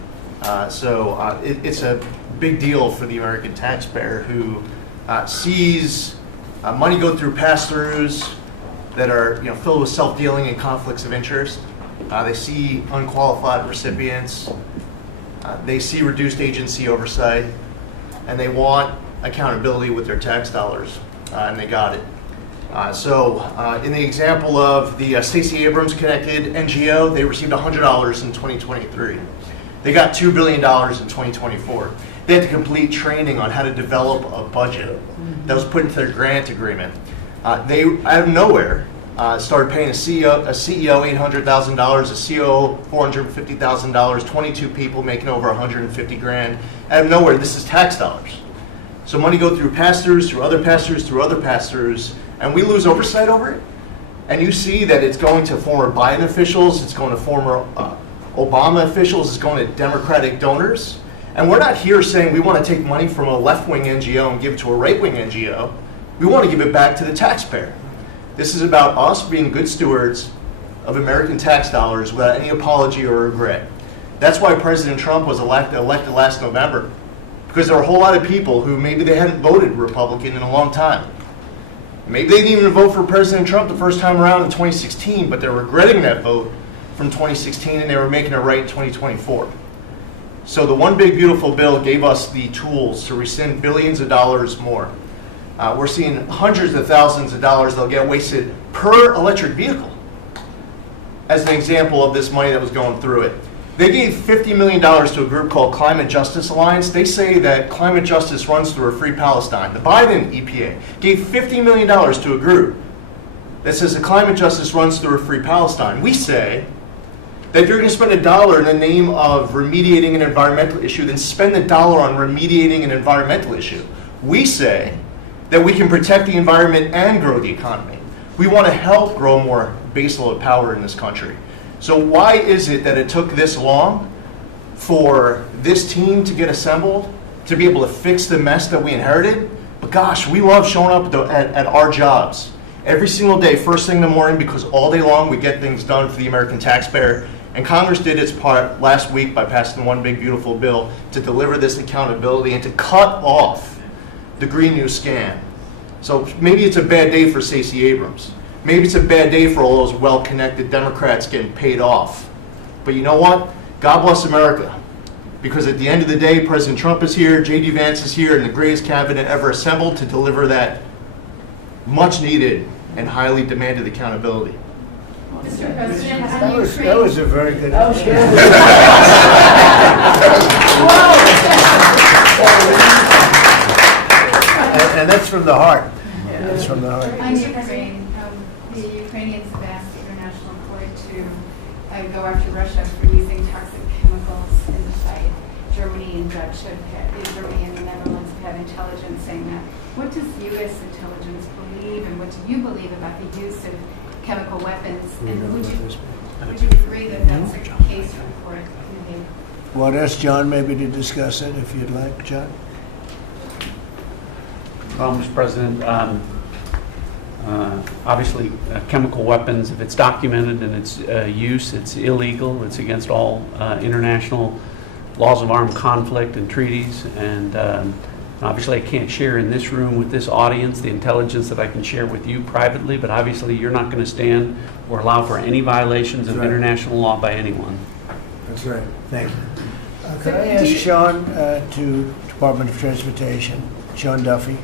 So it's a big deal for the American taxpayer who sees money go through pass-throughs, that are filled with self-dealing and conflicts of interest. They see unqualified recipients. They see reduced agency oversight, and they want accountability with their tax dollars, and they got it. In the example of the Stacey Abrams connected NGO, they received $100 in 2023. They got $2 billion in 2024. They had to complete training on how to develop a budget that was put into their grant agreement. They, out of nowhere, started paying a CEO $800,000, a COO $450,000, 22 people making over 150 grand. Out of nowhere, this is tax dollars. So money go through pastors, through other pastors, through other pastors, and we lose oversight over it. And you see that it's going to former Biden officials, it's going to former Obama officials, it's going to Democratic donors. And we're not here saying we want to take money from a left-wing NGO and give it to a right-wing NGO. We want to give it back to the taxpayer. This is about us being good stewards of American tax dollars without any apology or regret. That's why President Trump was elected last November, because there are a whole lot of people who maybe they hadn't voted Republican in a long time. Maybe they didn't even vote for President Trump the first time around in 2016, but they're regretting that vote from 2016 and they were making it right in 2024. So the One Big Beautiful Bill gave us the tools to rescind billions of dollars more. We're seeing hundreds of thousands of dollars that'll get wasted per electric vehicle as an example of this money that was going through it. They gave $50 million to a group called Climate Justice Alliance. They say that climate justice runs through a free Palestine. The Biden EPA gave $50 million to a group that says that climate justice runs through a free Palestine. We say that if you're going to spend $1 in the name of remediating an environmental issue, then spend $1 on remediating an environmental issue. We say that we can protect the environment and grow the economy. We want to help grow more baseload power in this country. So why is it that it took this long for this team to get assembled, to be able to fix the mess that we inherited? But gosh, we love showing up at our jobs every single day, first thing in the morning, because all day long we get things done for the American taxpayer. And Congress did its part last week by passing the One Big Beautiful Bill to deliver this accountability and to cut off the Green New scam. So maybe it's a bad day for Stacey Abrams. Maybe it's a bad day for all those well-connected Democrats getting paid off. But you know what? God bless America. Because at the end of the day, President Trump is here, J.D. Vance is here, and the greatest cabinet ever assembled to deliver that much-needed and highly demanded accountability. Mr. President, That was a very good answer. And that's from the heart. That's from the heart. On Ukraine, the Ukrainians have asked the International Court to go after Russia for using toxic chemicals in the site. Germany and Germany and the Netherlands have had intelligence saying that. What does U.S. intelligence believe, and what do you believe about the use of chemical weapons? And would you agree that that's a case for court? Want to ask John maybe to discuss it, if you'd like, John? Well, Mr. President, obviously chemical weapons, if it's documented in its use, it's illegal. It's against all international laws of armed conflict and treaties. And obviously I can't share in this room with this audience the intelligence that I can share with you privately, but obviously you're not going to stand or allow for any violations of international law by anyone. That's right. Thank you. Could I ask Sean to Department of Transportation, Sean Duffy,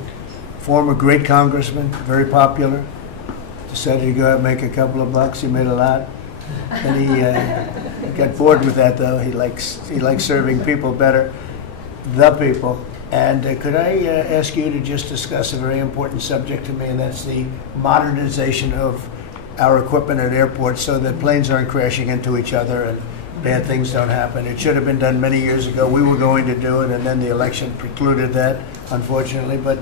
former great congressman, very popular, decided to go out and make a couple of bucks. He made a lot. Then he got bored with that, though. He likes serving people better, the people. And could I ask you to just discuss a very important subject to me, and that's the modernization of our equipment at airports so that planes aren't crashing into each other and bad things don't happen. It should have been done many years ago. We were going to do it, and then the election precluded that, unfortunately. But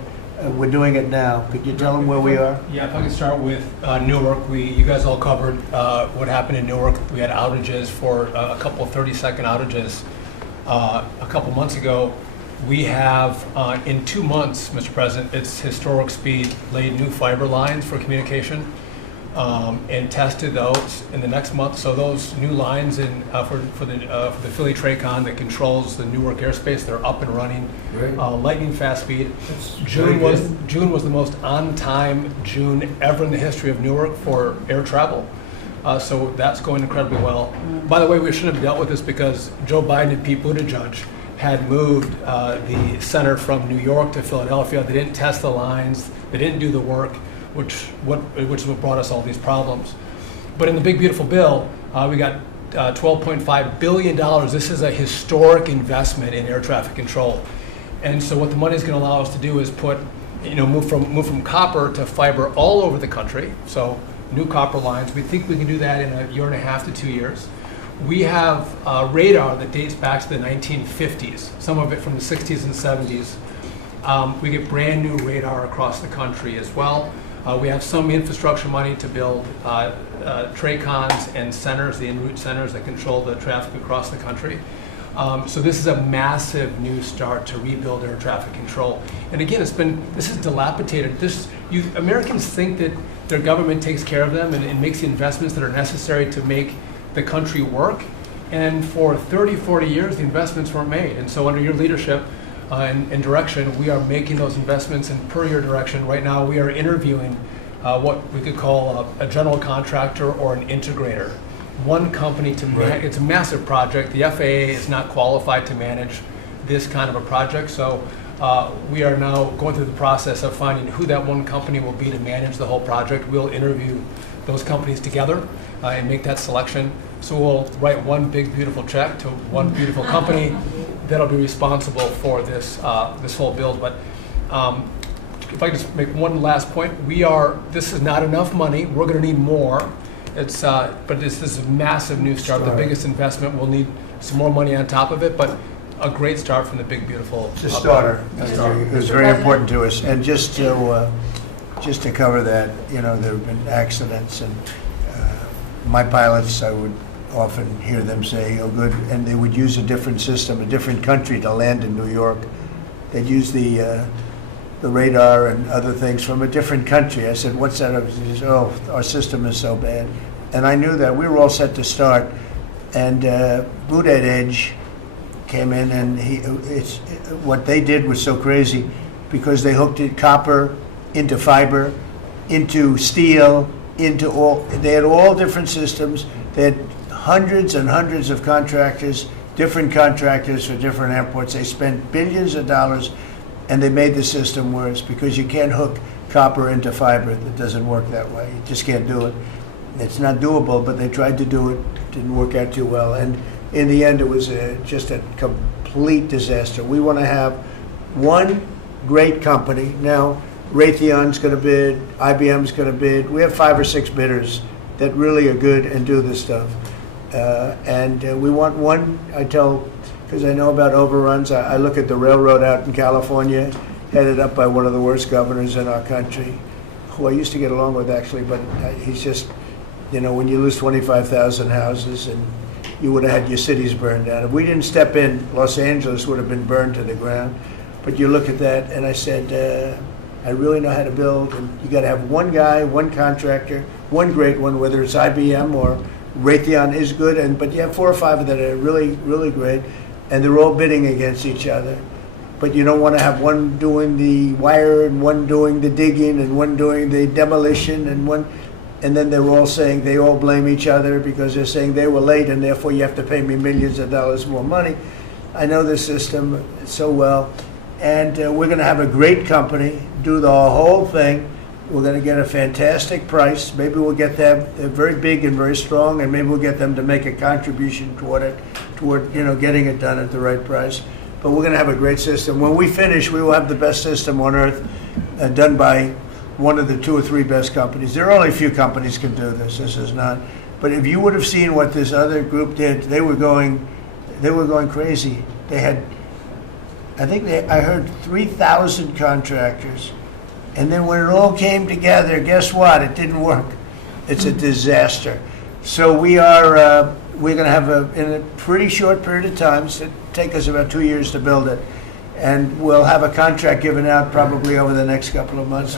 we're doing it now. Could you tell them where we are? Yeah, if I can start with Newark. You guys all covered what happened in Newark. We had outages for a couple of 30-second outages a couple months ago. We have, in 2 months, Mr. President, it's historic speed, laid new fiber lines for communication. and tested those in the next month. So those new lines for the Philly Tracon that controls the Newark airspace, they're up and running, lightning fast speed. June was the most on-time June ever in the history of Newark for air travel. So that's going incredibly well. By the way, we shouldn't have dealt with this because Joe Biden and Pete Buttigieg had moved the center from New York to Philadelphia. They didn't test the lines. They didn't do the work, which is what brought us all these problems. But in the big beautiful bill, we got $12.5 billion. This is a historic investment in air traffic control. And so what the money is going to allow us to do is move from copper to fiber all over the country. So new copper lines. We think we can do that in a year and a half to 2 years. We have radar that dates back to the 1950s, some of it from the 60s and 70s. We get brand new radar across the country as well. We have some infrastructure money to build TRACONs and centers, the en route centers that control the traffic across the country. So this is a massive new start to rebuild air traffic control. And again, this is dilapidated. Americans think that their government takes care of them and makes the investments that are necessary to make the country work. And for 30, 40 years, the investments weren't made. And so under your leadership and direction, we are making those investments. And per your direction, right now we are interviewing what we could call a general contractor or an integrator. One company to manage. It's a massive project. The FAA is not qualified to manage this kind of a project. So we are now going through the process of finding who that one company will be to manage the whole project. We'll interview those companies together and make that selection. So we'll write one big beautiful check to one beautiful company that'll be responsible for this whole build. But if I could just make one last point, this is not enough money. We're going to need more. But this is a massive new start. The biggest investment. We'll need some more money on top of it, but a great start from the big beautiful. It's a starter. It was very important to us, and just to cover that, there have been accidents, and my pilots, I would often hear them say, "Oh, good," and they would use a different system, a different country to land in New York. They'd use the radar and other things from a different country. I said, "What's that?" He said, "Oh, our system is so bad." And I knew that. We were all set to start, and Boot Edge came in, and what they did was so crazy because they hooked it copper into fiber, into steel, they had all different systems. They had hundreds and hundreds of contractors, different contractors for different airports. They spent billions of dollars, and they made the system worse because you can't hook copper into fiber. It doesn't work that way. You just can't do it. It's not doable, but they tried to do it. It didn't work out too well. And in the end, it was just a complete disaster. We want to have one great company. Now, Raytheon's going to bid, IBM's going to bid. We have 5 or 6 bidders that really are good and do this stuff. And we want one, because I know about overruns. I look at the railroad out in California, headed up by one of the worst governors in our country, who I used to get along with actually, but he's just, when you lose 25,000 houses and you would have had your cities burned down. If we didn't step in, Los Angeles would have been burned to the ground. But you look at that, and I said, I really know how to build, and you got to have one guy, one contractor, one great one, whether it's IBM or Raytheon is good, but you have 4 or 5 that are really, really great, and they're all bidding against each other. But you don't want to have one doing the wire and one doing the digging and one doing the demolition and then they're all saying they all blame each other because they're saying they were late and therefore you have to pay me millions of dollars more money. I know the system so well, and we're going to have a great company do the whole thing. We're going to get a fantastic price. Maybe we'll get them. They're very big and very strong, and maybe we'll get them to make a contribution toward getting it done at the right price. But we're going to have a great system. When we finish, we will have the best system on earth, done by one of the 2 or 3 best companies. There are only a few companies can do this. This is not. But if you would have seen what this other group did, they were going crazy. They had, I heard 3,000 contractors. And then when it all came together, guess what? It didn't work. It's a disaster. So we're going to have in a pretty short period of time, so it'll take us about 2 years to build it. and we'll have a contract given out probably over the next couple of months.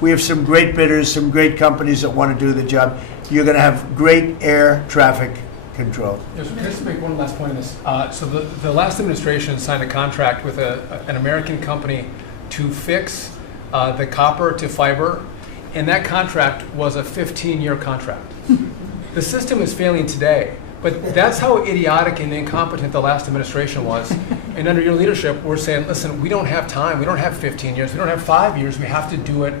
We have some great bidders, some great companies that want to do the job. You're going to have great air traffic control. Yes, can I just make one last point on this? So the last administration signed a contract with an American company to fix the copper to fiber, and that contract was a 15-year contract. The system is failing today, but that's how idiotic and incompetent the last administration was. And under your leadership, we're saying, listen, we don't have time. We don't have 15 years. We don't have 5 years. We have to do it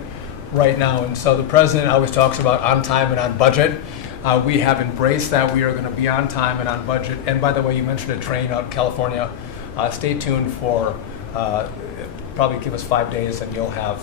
right now. And so the president always talks about on time and on budget. We have embraced that. We are going to be on time and on budget. And by the way, you mentioned a train out in California. Stay tuned for probably give us 5 days and you'll have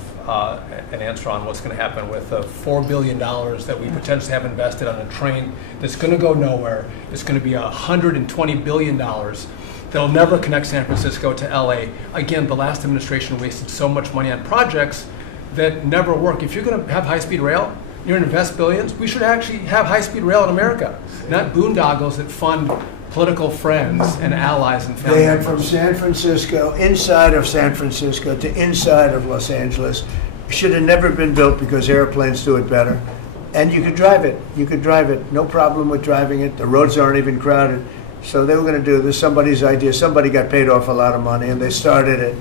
an answer on what's going to happen with the $4 billion that we potentially have invested on a train that's going to go nowhere. It's going to be $120 billion that'll never connect San Francisco to LA. Again, the last administration wasted so much money on projects that never work. If you're going to have high-speed rail, you're going to invest billions, we should actually have high-speed rail in America, not boondoggles that fund political friends and allies and family They had members. from San Francisco, inside of San Francisco to inside of Los Angeles. Should have never been built because airplanes do it better. And you could drive it. You could drive it. No problem with driving it. The roads aren't even crowded. So they were going to do this. Somebody's idea. Somebody got paid off a lot of money and they started it.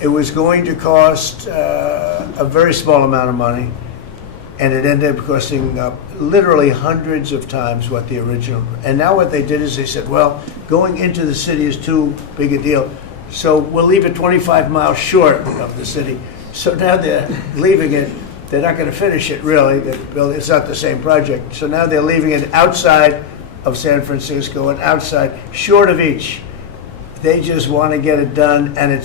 It was going to cost a very small amount of money. And it ended up costing literally hundreds of times what the original. And now what they did is they said, well, going into the city is too big a deal. So we'll leave it 25 miles short of the city. So now they're leaving it. They're not going to finish it, really. It's not the same project. So now they're leaving it outside of San Francisco and outside, short of each. They just want to get it done, and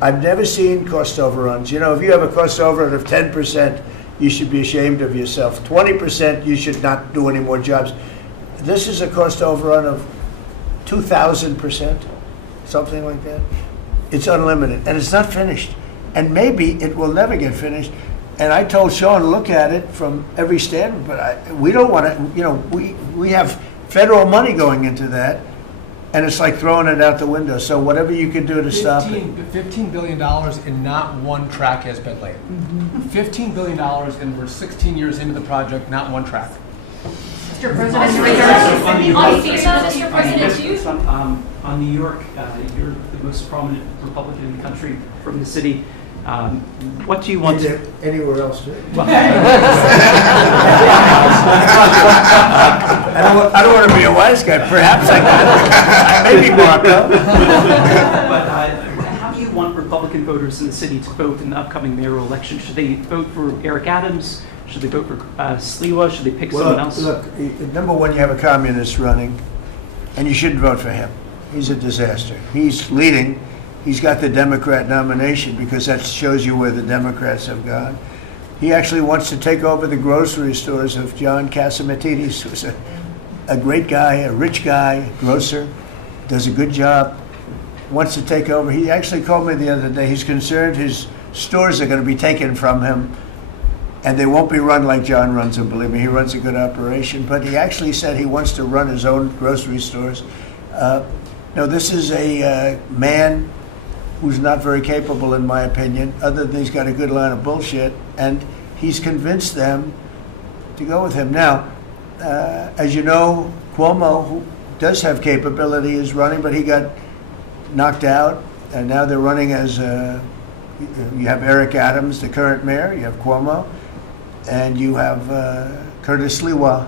I've never seen cost overruns. You know, if you have a cost overrun of 10%, you should be ashamed of yourself. 20%, you should not do any more jobs. This is a cost overrun of 2,000%, something like that. It's unlimited, and it's not finished. And maybe it will never get finished. And I told Sean, look at it from every standpoint, but we don't want to, you know, we have federal money going into that, and it's like throwing it out the window. So whatever you can do to stop it. $15 billion and not one track has been laid. $15 billion and we're 16 years into the project, not one track. Mr. President, on FEMA, Mr. President, on New York, you're the most prominent Republican in the country from the city. What do you want to... Anywhere else, too? I don't want to be a wise guy. Perhaps I could. Maybe Marco. But how do you want Republican voters in the city to vote in the upcoming mayoral election? Should they vote for Eric Adams? Should they vote for Sliwa? Should they pick someone else? Look, number one, you have a communist running, and you shouldn't vote for him. He's a disaster. He's leading. He's got the Democrat nomination because that shows you where the Democrats have gone. He actually wants to take over the grocery stores of John Catsimatidis, who's a great guy, a rich guy, grocer, does a good job, wants to take over. He actually called me the other day. He's concerned his stores are going to be taken from him, and they won't be run like John runs them. Believe me, he runs a good operation. But he actually said he wants to run his own grocery stores. No, this is a man who's not very capable, in my opinion, other than he's got a good line of bullshit, and he's convinced them to go with him. Now, as you know, Cuomo, who does have capability, is running, but he got knocked out, and now they're running as, you have Eric Adams, the current mayor, you have Cuomo, and you have Curtis Sliwa.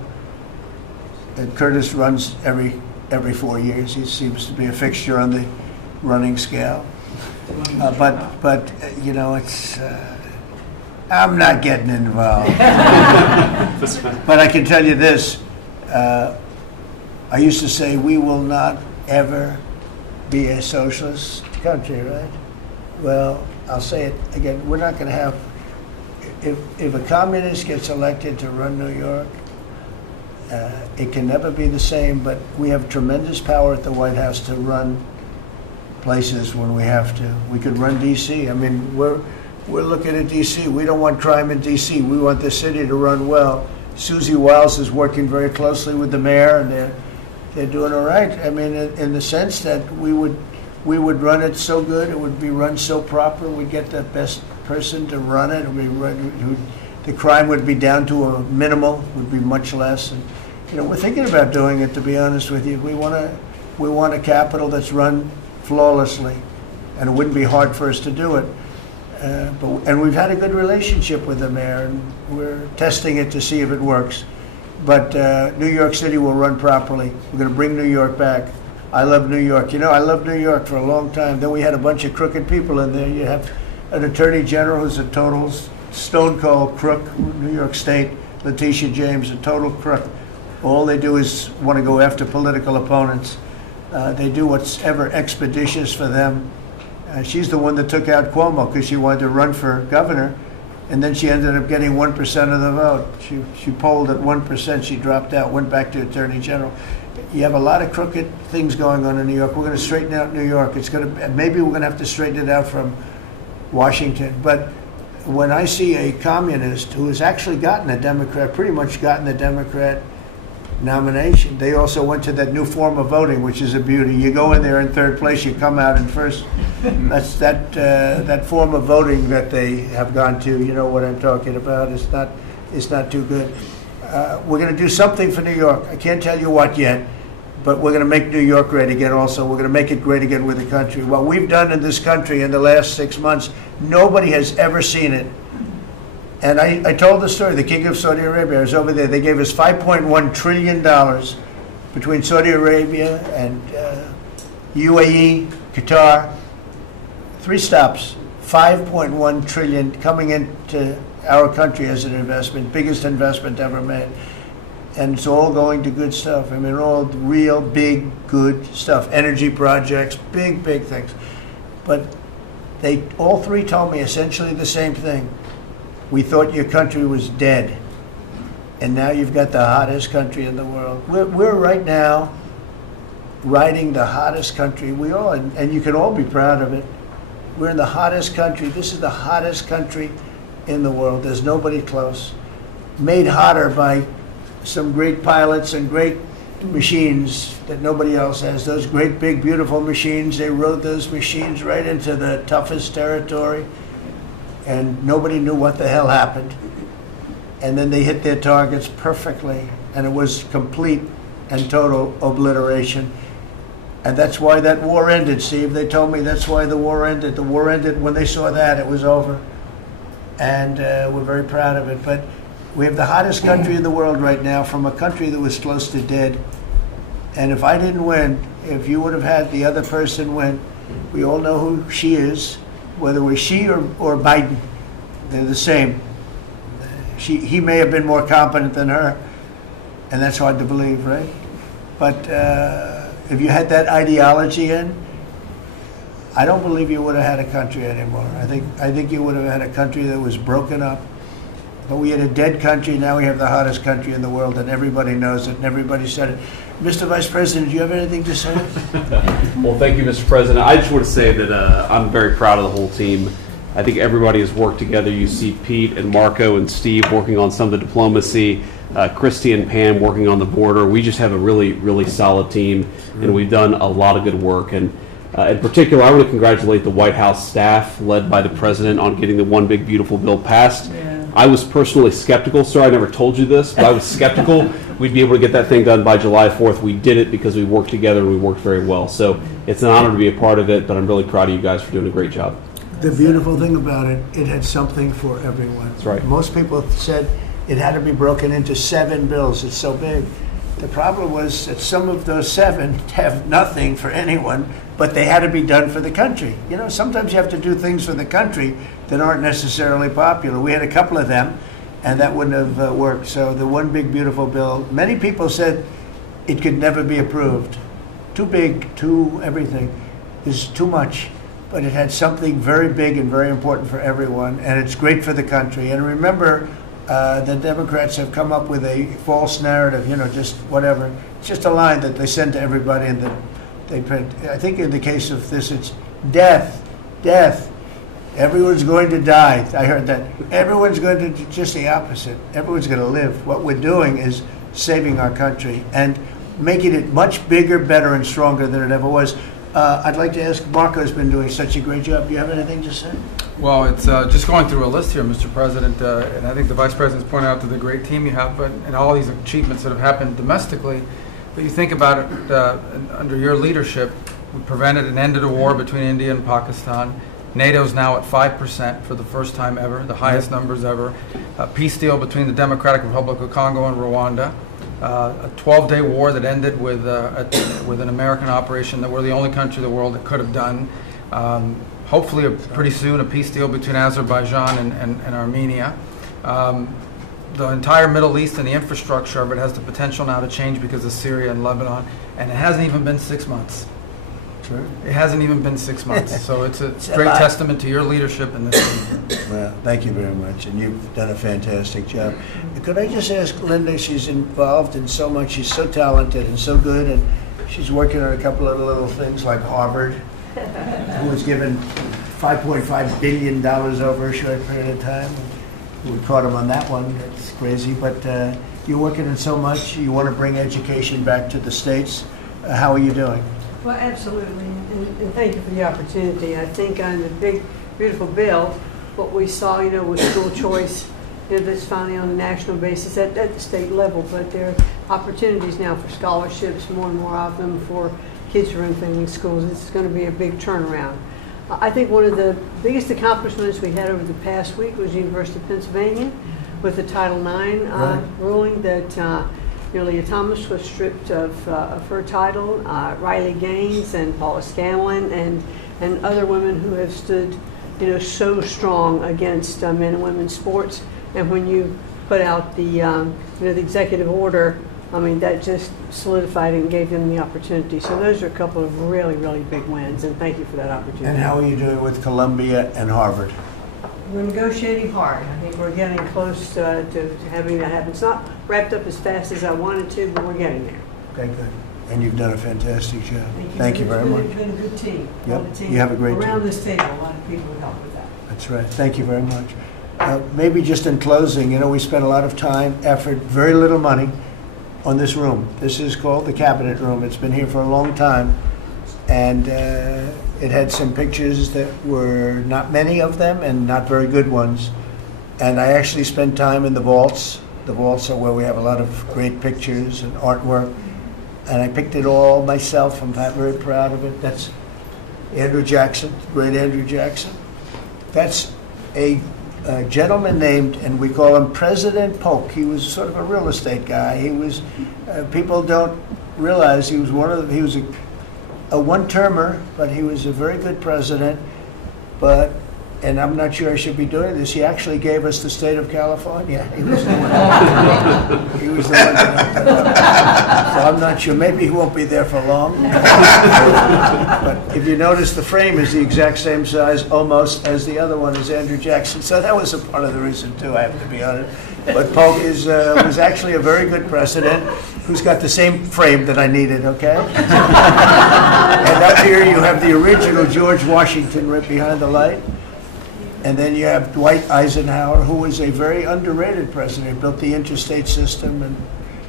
And Curtis runs every 4 years. He seems to be a fixture on the running scale. But you know, it's I'm not getting involved. But I can tell you this: I used to say we will not ever be a socialist country, right? Well, I'll say it again: we're not going to have. If a communist gets elected to run New York, it can never be the same. But we have tremendous power at the White House to run places when we have to. We could run D.C. I mean, we're looking at D.C. We don't want crime in D.C. We want the city to run well. Susie Wiles is working very closely with the mayor, and they're doing all right. I mean, in the sense that we would we would run it so good, it would be run so proper, we'd get the best person to run it, the crime would be down to a minimal, would be much less. And, we're thinking about doing it, to be honest with you. We want a capital that's run flawlessly, and it wouldn't be hard for us to do it. And we've had a good relationship with the mayor, and we're testing it to see if it works. But New York City will run properly. We're going to bring New York back. I love New York. I loved New York for a long time. Then we had a bunch of crooked people in there. You have an attorney general who's a total stone cold crook, New York State, Letitia James, a total crook. All they do is want to go after political opponents. They do what's ever expeditious for them. She's the one that took out Cuomo because she wanted to run for governor, and then she ended up getting 1% of the vote. She polled at 1%. She dropped out, went back to attorney general. You have a lot of crooked things going on in New York. We're going to straighten out New York. Maybe we're going to have to straighten it out from Washington. But when I see a communist who has actually gotten a Democrat, pretty much gotten the Democrat nomination, they also went to that new form of voting, which is a beauty. You go in there in third place, you come out in first. That's that form of voting that they have gone to. You know what I'm talking about. It's not too good. We're going to do something for New York. I can't tell you what yet, but we're going to make New York great again also. We're going to make it great again with the country. What we've done in this country in the last 6 months, nobody has ever seen it. And I told the story, the King of Saudi Arabia, I was over there. They gave us $5.1 trillion between Saudi Arabia and UAE, Qatar. 3 stops, $5.1 trillion coming into our country as an investment, biggest investment ever made. And it's all going to good stuff. I mean, all real big, good stuff. Energy projects, big, big things. But they all 3 told me essentially the same thing. We thought your country was dead, and now you've got the hottest country in the world. We're right now riding the hottest country. We are, and you can all be proud of it. We're in the hottest country. This is the hottest country in the world. There's nobody close. Made hotter by some great pilots and great machines that nobody else has. Those great, big, beautiful machines, they rode those machines right into the toughest territory, and nobody knew what the hell happened. And then they hit their targets perfectly, and it was complete and total obliteration. And that's why that war ended, Steve. They told me that's why the war ended. The war ended when they saw that, it was over. And we're very proud of it. But we have the hottest country in the world right now, from a country that was close to dead. And if I didn't win, if you would have had the other person win, we all know who she is. Whether it was she or Biden, they're the same. He may have been more competent than her, and that's hard to believe, right? But if you had that ideology in, I don't believe you would have had a country anymore. I think you would have had a country that was broken up. But we had a dead country. Now we have the hottest country in the world, and everybody knows it, and everybody said it. Mr. Vice President, do you have anything to say? Well, thank you, Mr. President. I just want to say that I'm very proud of the whole team. I think everybody has worked together. You see Pete and Marco and Steve working on some of the diplomacy, Christy and Pam working on the border. We just have a really, really solid team, and we've done a lot of good work. And in particular, I want to congratulate the White House staff led by the President on getting the One Big Beautiful Bill passed. I was personally skeptical, sir. I never told you this, but I was skeptical we'd be able to get that thing done by July 4th. We did it because we worked together and we worked very well. So it's an honor to be a part of it, but I'm really proud of you guys for doing a great job. The beautiful thing about it, it had something for everyone. That's right. Most people said it had to be broken into 7 bills. It's so big. The problem was that some of those 7 have nothing for anyone, but they had to be done for the country. You know, sometimes you have to do things for the country that aren't necessarily popular. We had a couple of them, and that wouldn't have worked. So the One Big Beautiful Bill, many people said it could never be approved. Too big, too everything. Is too much. But it had something very big and very important for everyone, and it's great for the country. And remember, the Democrats have come up with a false narrative, you know, just whatever. It's just a line that they send to everybody and that they print. I think in the case of this, it's death, death. Everyone's going to die. I heard that. Everyone's going to, just the opposite. Everyone's going to live. What we're doing is saving our country and making it much bigger, better, and stronger than it ever was. I'd like to ask, Marco's been doing such a great job. Do you have anything to say? Well, it's just going through a list here, Mr. President, and I think the Vice President's pointed out to the great team you have, but and all these achievements that have happened domestically. But you think about it, under your leadership, we prevented and ended a war between India and Pakistan. NATO's now at 5% for the first time ever, the highest numbers ever. A peace deal between the Democratic Republic of Congo and Rwanda. A 12-day war that ended with an American operation that we're the only country in the world that could have done. Hopefully, pretty soon, a peace deal between Azerbaijan and Armenia. The entire Middle East and the infrastructure of it has the potential now to change because of Syria and Lebanon, and it hasn't even been 6 months. Sure. It hasn't even been 6 months, so it's a great testament to your leadership in this. Well, thank you very much, and you've done a fantastic job. Could I just ask Linda, she's involved in so much, she's so talented and so good, and she's working on a couple of little things like Harvard, who was given $5.5 billion over a short period of time. We caught him on that one, that's crazy, but you're working on so much, you want to bring education back to the States. How are you doing? Well, absolutely, and thank you for the opportunity. I think on the big, beautiful bill, what we saw, with school choice, that's finally on a national basis at the state level, but there are opportunities now for scholarships, more and more of them for kids who are in failing schools. It's going to be a big turnaround. I think one of the biggest accomplishments we had over the past week was the University of Pennsylvania with the Title IX ruling that Leah Thomas was stripped of her title, Riley Gaines and Paula Scanlon and other women who have stood, so strong against men and women's sports. And when you put out the executive order, I mean, that just solidified it and gave them the opportunity. So those are a couple of really, really big wins, and thank you for that opportunity. And how are you doing with Columbia and Harvard? We're negotiating hard. I think we're getting close to having that happen. It's not wrapped up as fast as I wanted to, but we're getting there. Okay, good. And you've done a fantastic job. Thank you very much. It's been a good team. Yep. Team. You have a great team. Around this table, a lot of people have helped with that. That's right. Thank you very much. Maybe just in closing, we spent a lot of time, effort, very little money on this room. This is called the Cabinet Room. It's been here for a long time. And it had some pictures that were not many of them and not very good ones. And I actually spent time in the vaults. The vaults are where we have a lot of great pictures and artwork. And I picked it all myself. I'm very proud of it. That's Andrew Jackson, great Andrew Jackson. That's a gentleman named, and we call him President Polk. He was sort of a real estate guy. He was, people don't realize he was he was a one-termer, but he was a very good president. But, and I'm not sure I should be doing this, he actually gave us the state of California. He was the one, he was the one that, so I'm not sure, maybe he won't be there for long. But if you notice, the frame is the exact same size almost as the other one is Andrew Jackson. So that was a part of the reason too, I have to be honest. But Polk was actually a very good president who's got the same frame that I needed, okay? And up here you have the original George Washington right behind the light. And then you have Dwight Eisenhower, who was a very underrated president. He built the interstate system, and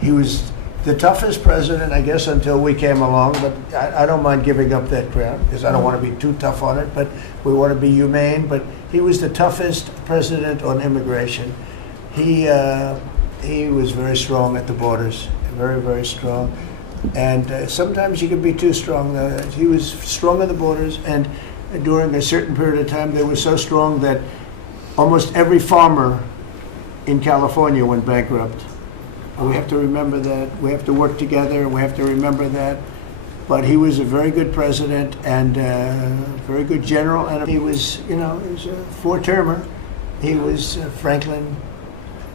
he was the toughest president, I guess, until we came along. But I don't mind giving up that crown, because I don't want to be too tough on it, but we want to be humane. But he was the toughest president on immigration. He was very strong at the borders, very, very strong. And sometimes you can be too strong. He was strong at the borders, and during a certain period of time, they were so strong that almost every farmer in California went bankrupt. And we have to remember that. We have to work together, and we have to remember that. But he was a very good president and a very good general, and he was, he was a four-termer. He was Franklin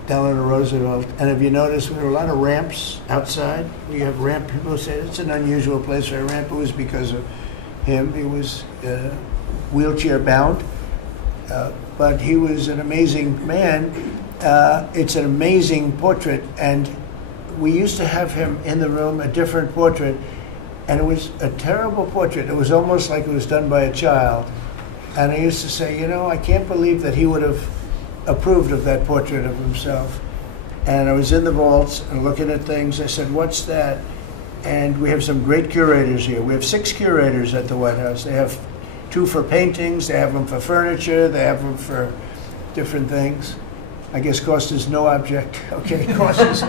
Delano Roosevelt. And if you notice, there were a lot of ramps outside. We have ramp, people say it's an unusual place for a ramp. It was because of him. He was wheelchair bound, but he was an amazing man. It's an amazing portrait, and we used to have him in the room, a different portrait, and it was a terrible portrait. It was almost like it was done by a child. And I used to say, I can't believe that he would have approved of that portrait of himself. And I was in the vaults and looking at things. I said, what's that? And we have some great curators here. We have 6 curators at the White House. They have 2 for paintings, they have them for furniture, they have them for different things. I guess cost is no object. Okay, cost is,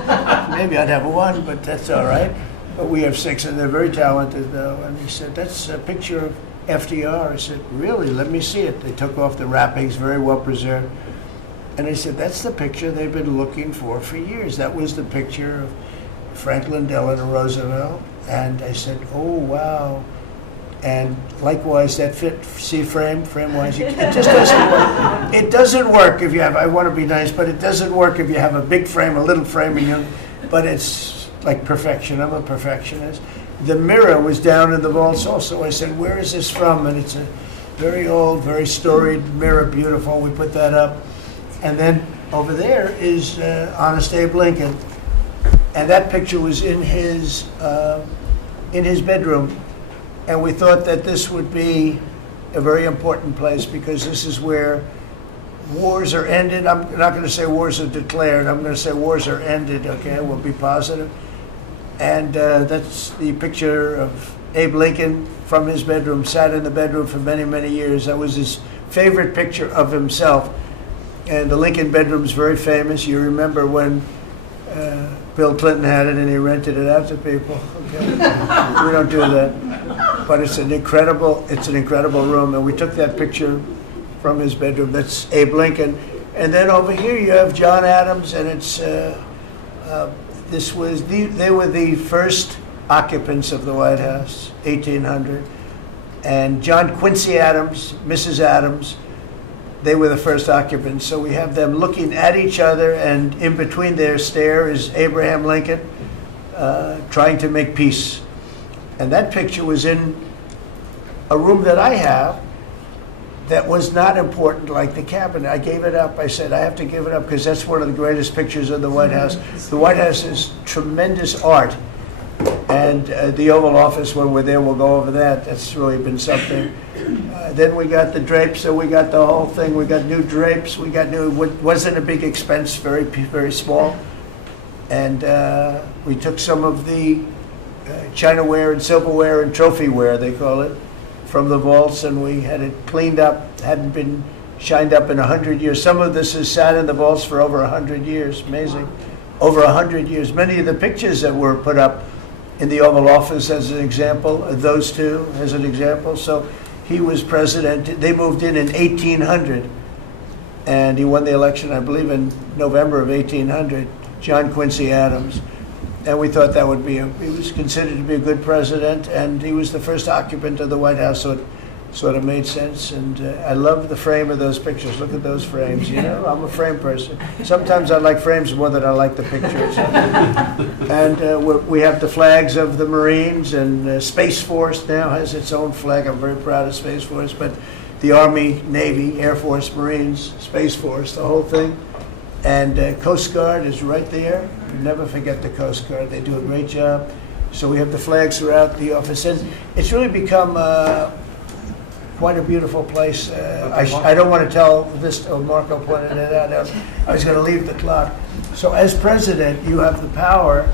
maybe I'd have 1, but that's all right. But we have 6, and they're very talented, though. And he said, that's a picture of FDR. I said, really? Let me see it. They took off the wrappings, very well preserved. And I said, that's the picture they've been looking for years. That was the picture of Franklin Delano Roosevelt. And I said, oh, wow. And likewise, that frame-wise, it just doesn't work. It doesn't work if you have, I want to be nice, but it doesn't work if you have a big frame, a little frame, but it's like perfection. I'm a perfectionist. The mirror was down in the vaults also. I said, where is this from? And it's a very old, very storied mirror, beautiful. We put that up. And then over there is Honest Abe Lincoln. And that picture was in his bedroom. And we thought that this would be a very important place because this is where wars are ended. I'm not going to say wars are declared. I'm going to say wars are ended, okay? We'll be positive. And that's the picture of Abe Lincoln from his bedroom, sat in the bedroom for many, many years. That was his favorite picture of himself. And the Lincoln bedroom is very famous. You remember when Bill Clinton had it and he rented it out to people. Okay? We don't do that. But it's an incredible room. And we took that picture from his bedroom. That's Abe Lincoln. And then over here you have John Adams, and it's they were the first occupants of the White House, 1800. And John Quincy Adams, Mrs. Adams, they were the first occupants. So we have them looking at each other, and in between their stare is Abraham Lincoln trying to make peace. And that picture was in a room that I have that was not important, like the cabinet. I gave it up. I said, I have to give it up because that's one of the greatest pictures of the White House. The White House is tremendous art. And the Oval Office, when we're there, we'll go over that. That's really been something. Then we got the drapes, so we got the whole thing. We got new drapes. We got new, wasn't a big expense, very, very small. And we took some of the chinaware and silverware and trophyware, they call it, from the vaults, and we had it cleaned up. Hadn't been shined up in 100 years. Some of this has sat in the vaults for over 100 years. Amazing. Over 100 years. Many of the pictures that were put up in the Oval Office, as an example, those two as an example. So he was president. They moved in 1800, and he won the election, I believe, in November of 1800, John Quincy Adams. And we thought that would be, he was considered to be a good president, and he was the first occupant of the White House, so it sort of made sense. And I love the frame of those pictures. Look at those frames, you know? I'm a frame person. Sometimes I like frames more than I like the pictures. And we have the flags of the Marines, and Space Force now has its own flag. I'm very proud of Space Force, but the Army, Navy, Air Force, Marines, Space Force, the whole thing. And Coast Guard is right there. You never forget the Coast Guard. They do a great job. So we have the flags throughout the office. And it's really become quite a beautiful place. I don't want to tell this, Marco pointed it out. I was going to leave the clock. So as president, you have the power.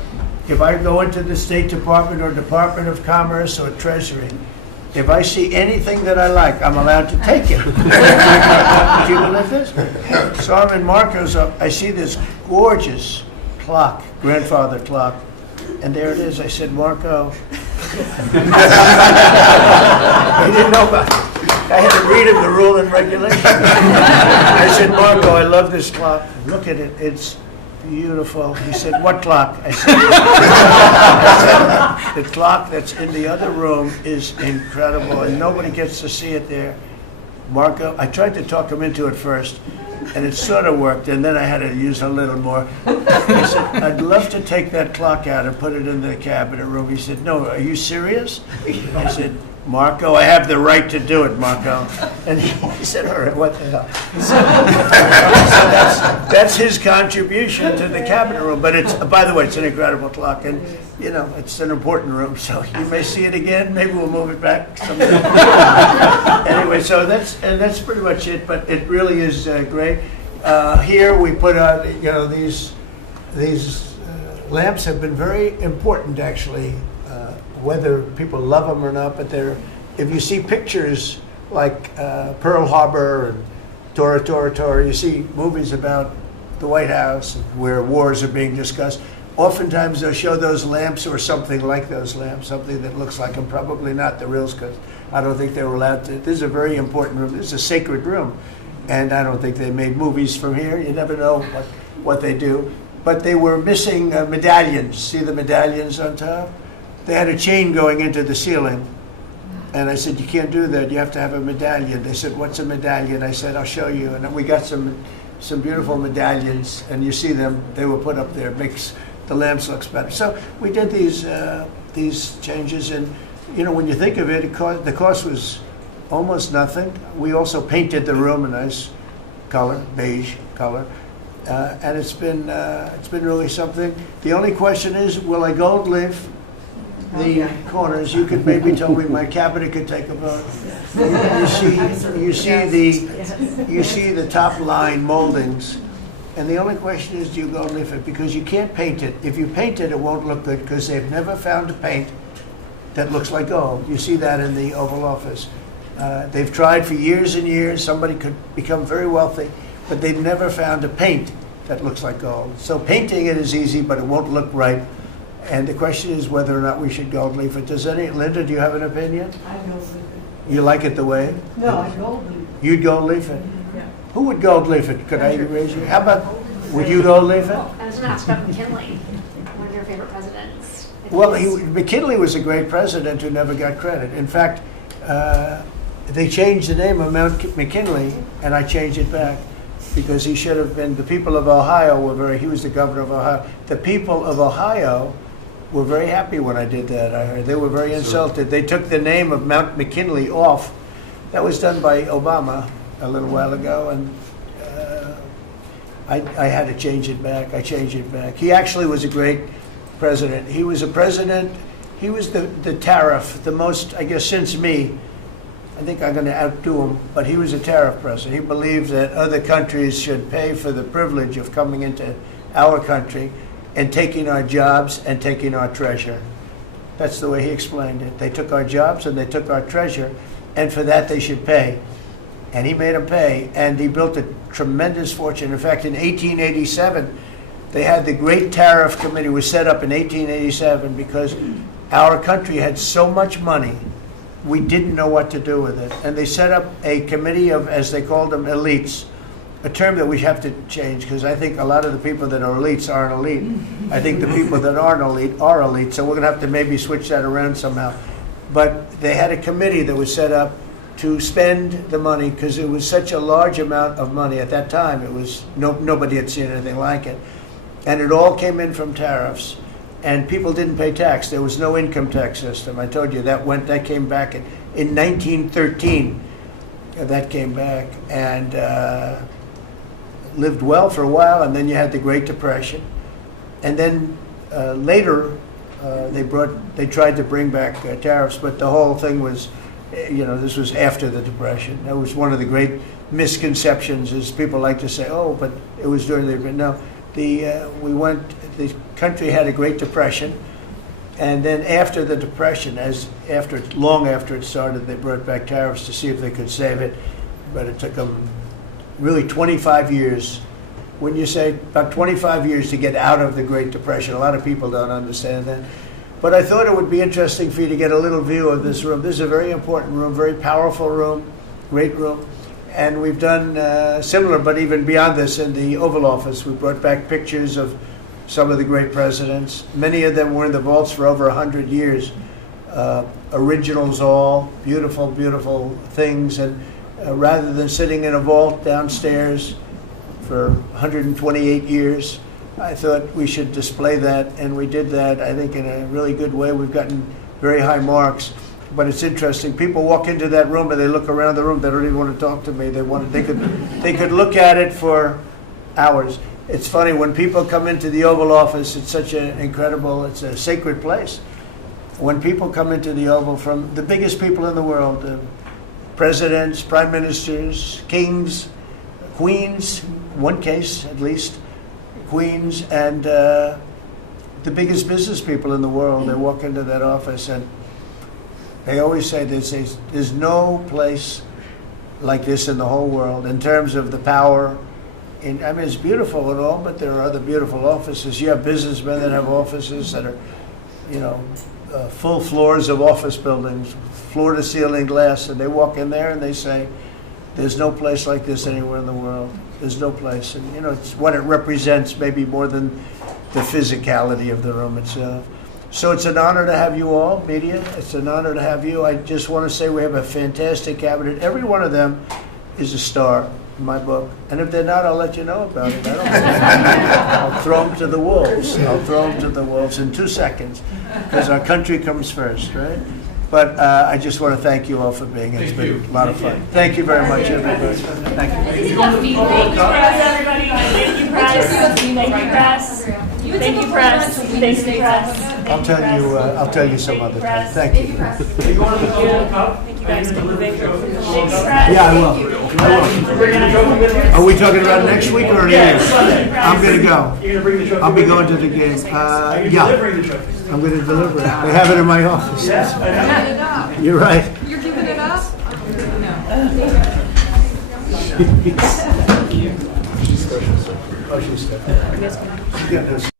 If I go into the State Department or Department of Commerce or Treasury, if I see anything that I like, I'm allowed to take it. Do you believe this? So I'm in Marco's, I see this gorgeous clock, grandfather clock, and there it is. I said, Marco. I didn't know about it. I had to read him the rule and regulation. I said, Marco, I love this clock. Look at it. It's beautiful. He said, what clock? I said, the clock that's in the other room is incredible, and nobody gets to see it there. Marco, I tried to talk him into it first, and it sort of worked, and then I had to use a little more. He said, I'd love to take that clock out and put it in the cabinet room. He said, no, are you serious? I said, Marco, I have the right to do it, Marco. And he said, all right, what the hell? So that's his contribution to the cabinet room. But it's, by the way, it's an incredible clock. And, you know, it's an important room. So you may see it again. Maybe we'll move it back someday. Anyway, so that's pretty much it. But it really is great. Here we put out, you know, these lamps have been very important, actually. whether people love them or not, but if you see pictures like Pearl Harbor and Tora Tora Tora, you see movies about the White House where wars are being discussed. Oftentimes they'll show those lamps or something like those lamps, something that looks like them, probably not the reals, because I don't think they were allowed to. This is a very important room. This is a sacred room. And I don't think they made movies from here. You never know what they do. But they were missing medallions. See the medallions on top? They had a chain going into the ceiling. And I said, you can't do that. You have to have a medallion. They said, what's a medallion? I said, I'll show you. And we got some beautiful medallions. And you see them. They were put up there. It makes the lamps look better. So we did these changes. And, you know, when you think of it, the cost was almost nothing. We also painted the room a nice color, beige color. And it's been really something. The only question is, will I gold leaf the corners? You could maybe tell me my cabinet could take a vote. You see the top line moldings, and the only question is, do you gold leaf it? Because you can't paint it. If you paint it, it won't look good because they've never found a paint that looks like gold. You see that in the Oval Office. They've tried for years and years. Somebody could become very wealthy, but they've never found a paint that looks like gold. So painting it is easy, but it won't look right. And the question is whether or not we should gold leaf it. Linda, do you have an opinion? I gold leaf it. You like it the way? No, I gold leaf it. You'd gold leaf it? Yeah. Who would gold leaf it? Could I raise you? How about, would you gold leaf it? I was going to ask about McKinley, one of your favorite presidents. Well, McKinley was a great president who never got credit. In fact, they changed the name of Mount McKinley, and I changed it back because he should have been. The people of Ohio he was the governor of Ohio. The people of Ohio were very happy when I did that. I heard they were very insulted. They took the name of Mount McKinley off. That was done by Obama a little while ago, and I had to change it back. I changed it back. He actually was a great president. He was a president. He was the tariff, the most, I guess, since me. I think I'm going to outdo him, but he was a tariff president. He believed that other countries should pay for the privilege of coming into our country and taking our jobs and taking our treasure. That's the way he explained it. They took our jobs and they took our treasure, and for that they should pay. And he made them pay, and he built a tremendous fortune. In fact, in 1887, they had the Great Tariff Committee was set up in 1887 because our country had so much money, we didn't know what to do with it. And they set up a committee of, as they called them, elites, a term that we have to change because I think a lot of the people that are elites aren't elite. I think the people that aren't elite are elite, so we're going to have to maybe switch that around somehow. But they had a committee that was set up to spend the money because it was such a large amount of money at that time. It was nobody had seen anything like it. And it all came in from tariffs. And people didn't pay tax. There was no income tax system. I told you that came back in 1913. That came back and lived well for a while. And then you had the Great Depression. And then later they tried to bring back tariffs, but the whole thing was, this was after the Depression. That was one of the great misconceptions. Is people like to say, "Oh, but it was during the no." The country had a Great Depression, and then after the Depression, long after it started, they brought back tariffs to see if they could save it, but it took them really 25 years. When you say about 25 years to get out of the Great Depression, a lot of people don't understand that. But I thought it would be interesting for you to get a little view of this room. This is a very important room, very powerful room, great room. And we've done similar, but even beyond this, in the Oval Office. We brought back pictures of some of the great presidents. Many of them were in the vaults for over 100 years. Originals all, beautiful, beautiful things. And rather than sitting in a vault downstairs for 128 years, I thought we should display that. And we did that, I think, in a really good way. We've gotten very high marks. But it's interesting. People walk into that room and they look around the room. They don't even want to talk to me. They could look at it for hours. It's funny when people come into the Oval Office. It's such an incredible. It's a sacred place. When people come into the Oval from the biggest people in the world, presidents, prime ministers, kings, queens, one case at least, queens, and the biggest business people in the world. They walk into that office and they always say, there's no place like this in the whole world in terms of the power. I mean, it's beautiful and all, but there are other beautiful offices. You have businessmen that have offices that are, full floors of office buildings, floor-to-ceiling glass, and they walk in there and they say, there's no place like this anywhere in the world. There's no place. And, it's what it represents maybe more than the physicality of the room itself. So it's an honor to have you all, media. It's an honor to have you. I just want to say we have a fantastic cabinet. Every one of them is a star in my book. And if they're not, I'll let you know about it. I don't care. I'll throw them to the wolves. I'll throw them to the wolves in 2 seconds because our country comes first, right? But I just want to thank you all for being here. It's been a lot of fun. Thank you very much, everybody. Thank you. Thank you, everybody. Thank you, press. Thank you, press. Thank you, press. Thank you, press. I'll tell you some other time. Thank you. Thank you, guys. Yeah, I will. Are we talking about next week or here? I'm going to go. I'll be going to the game. Yeah. I'm going to deliver it. They have it in my office. You're right. You're giving it up? Oh, she's good.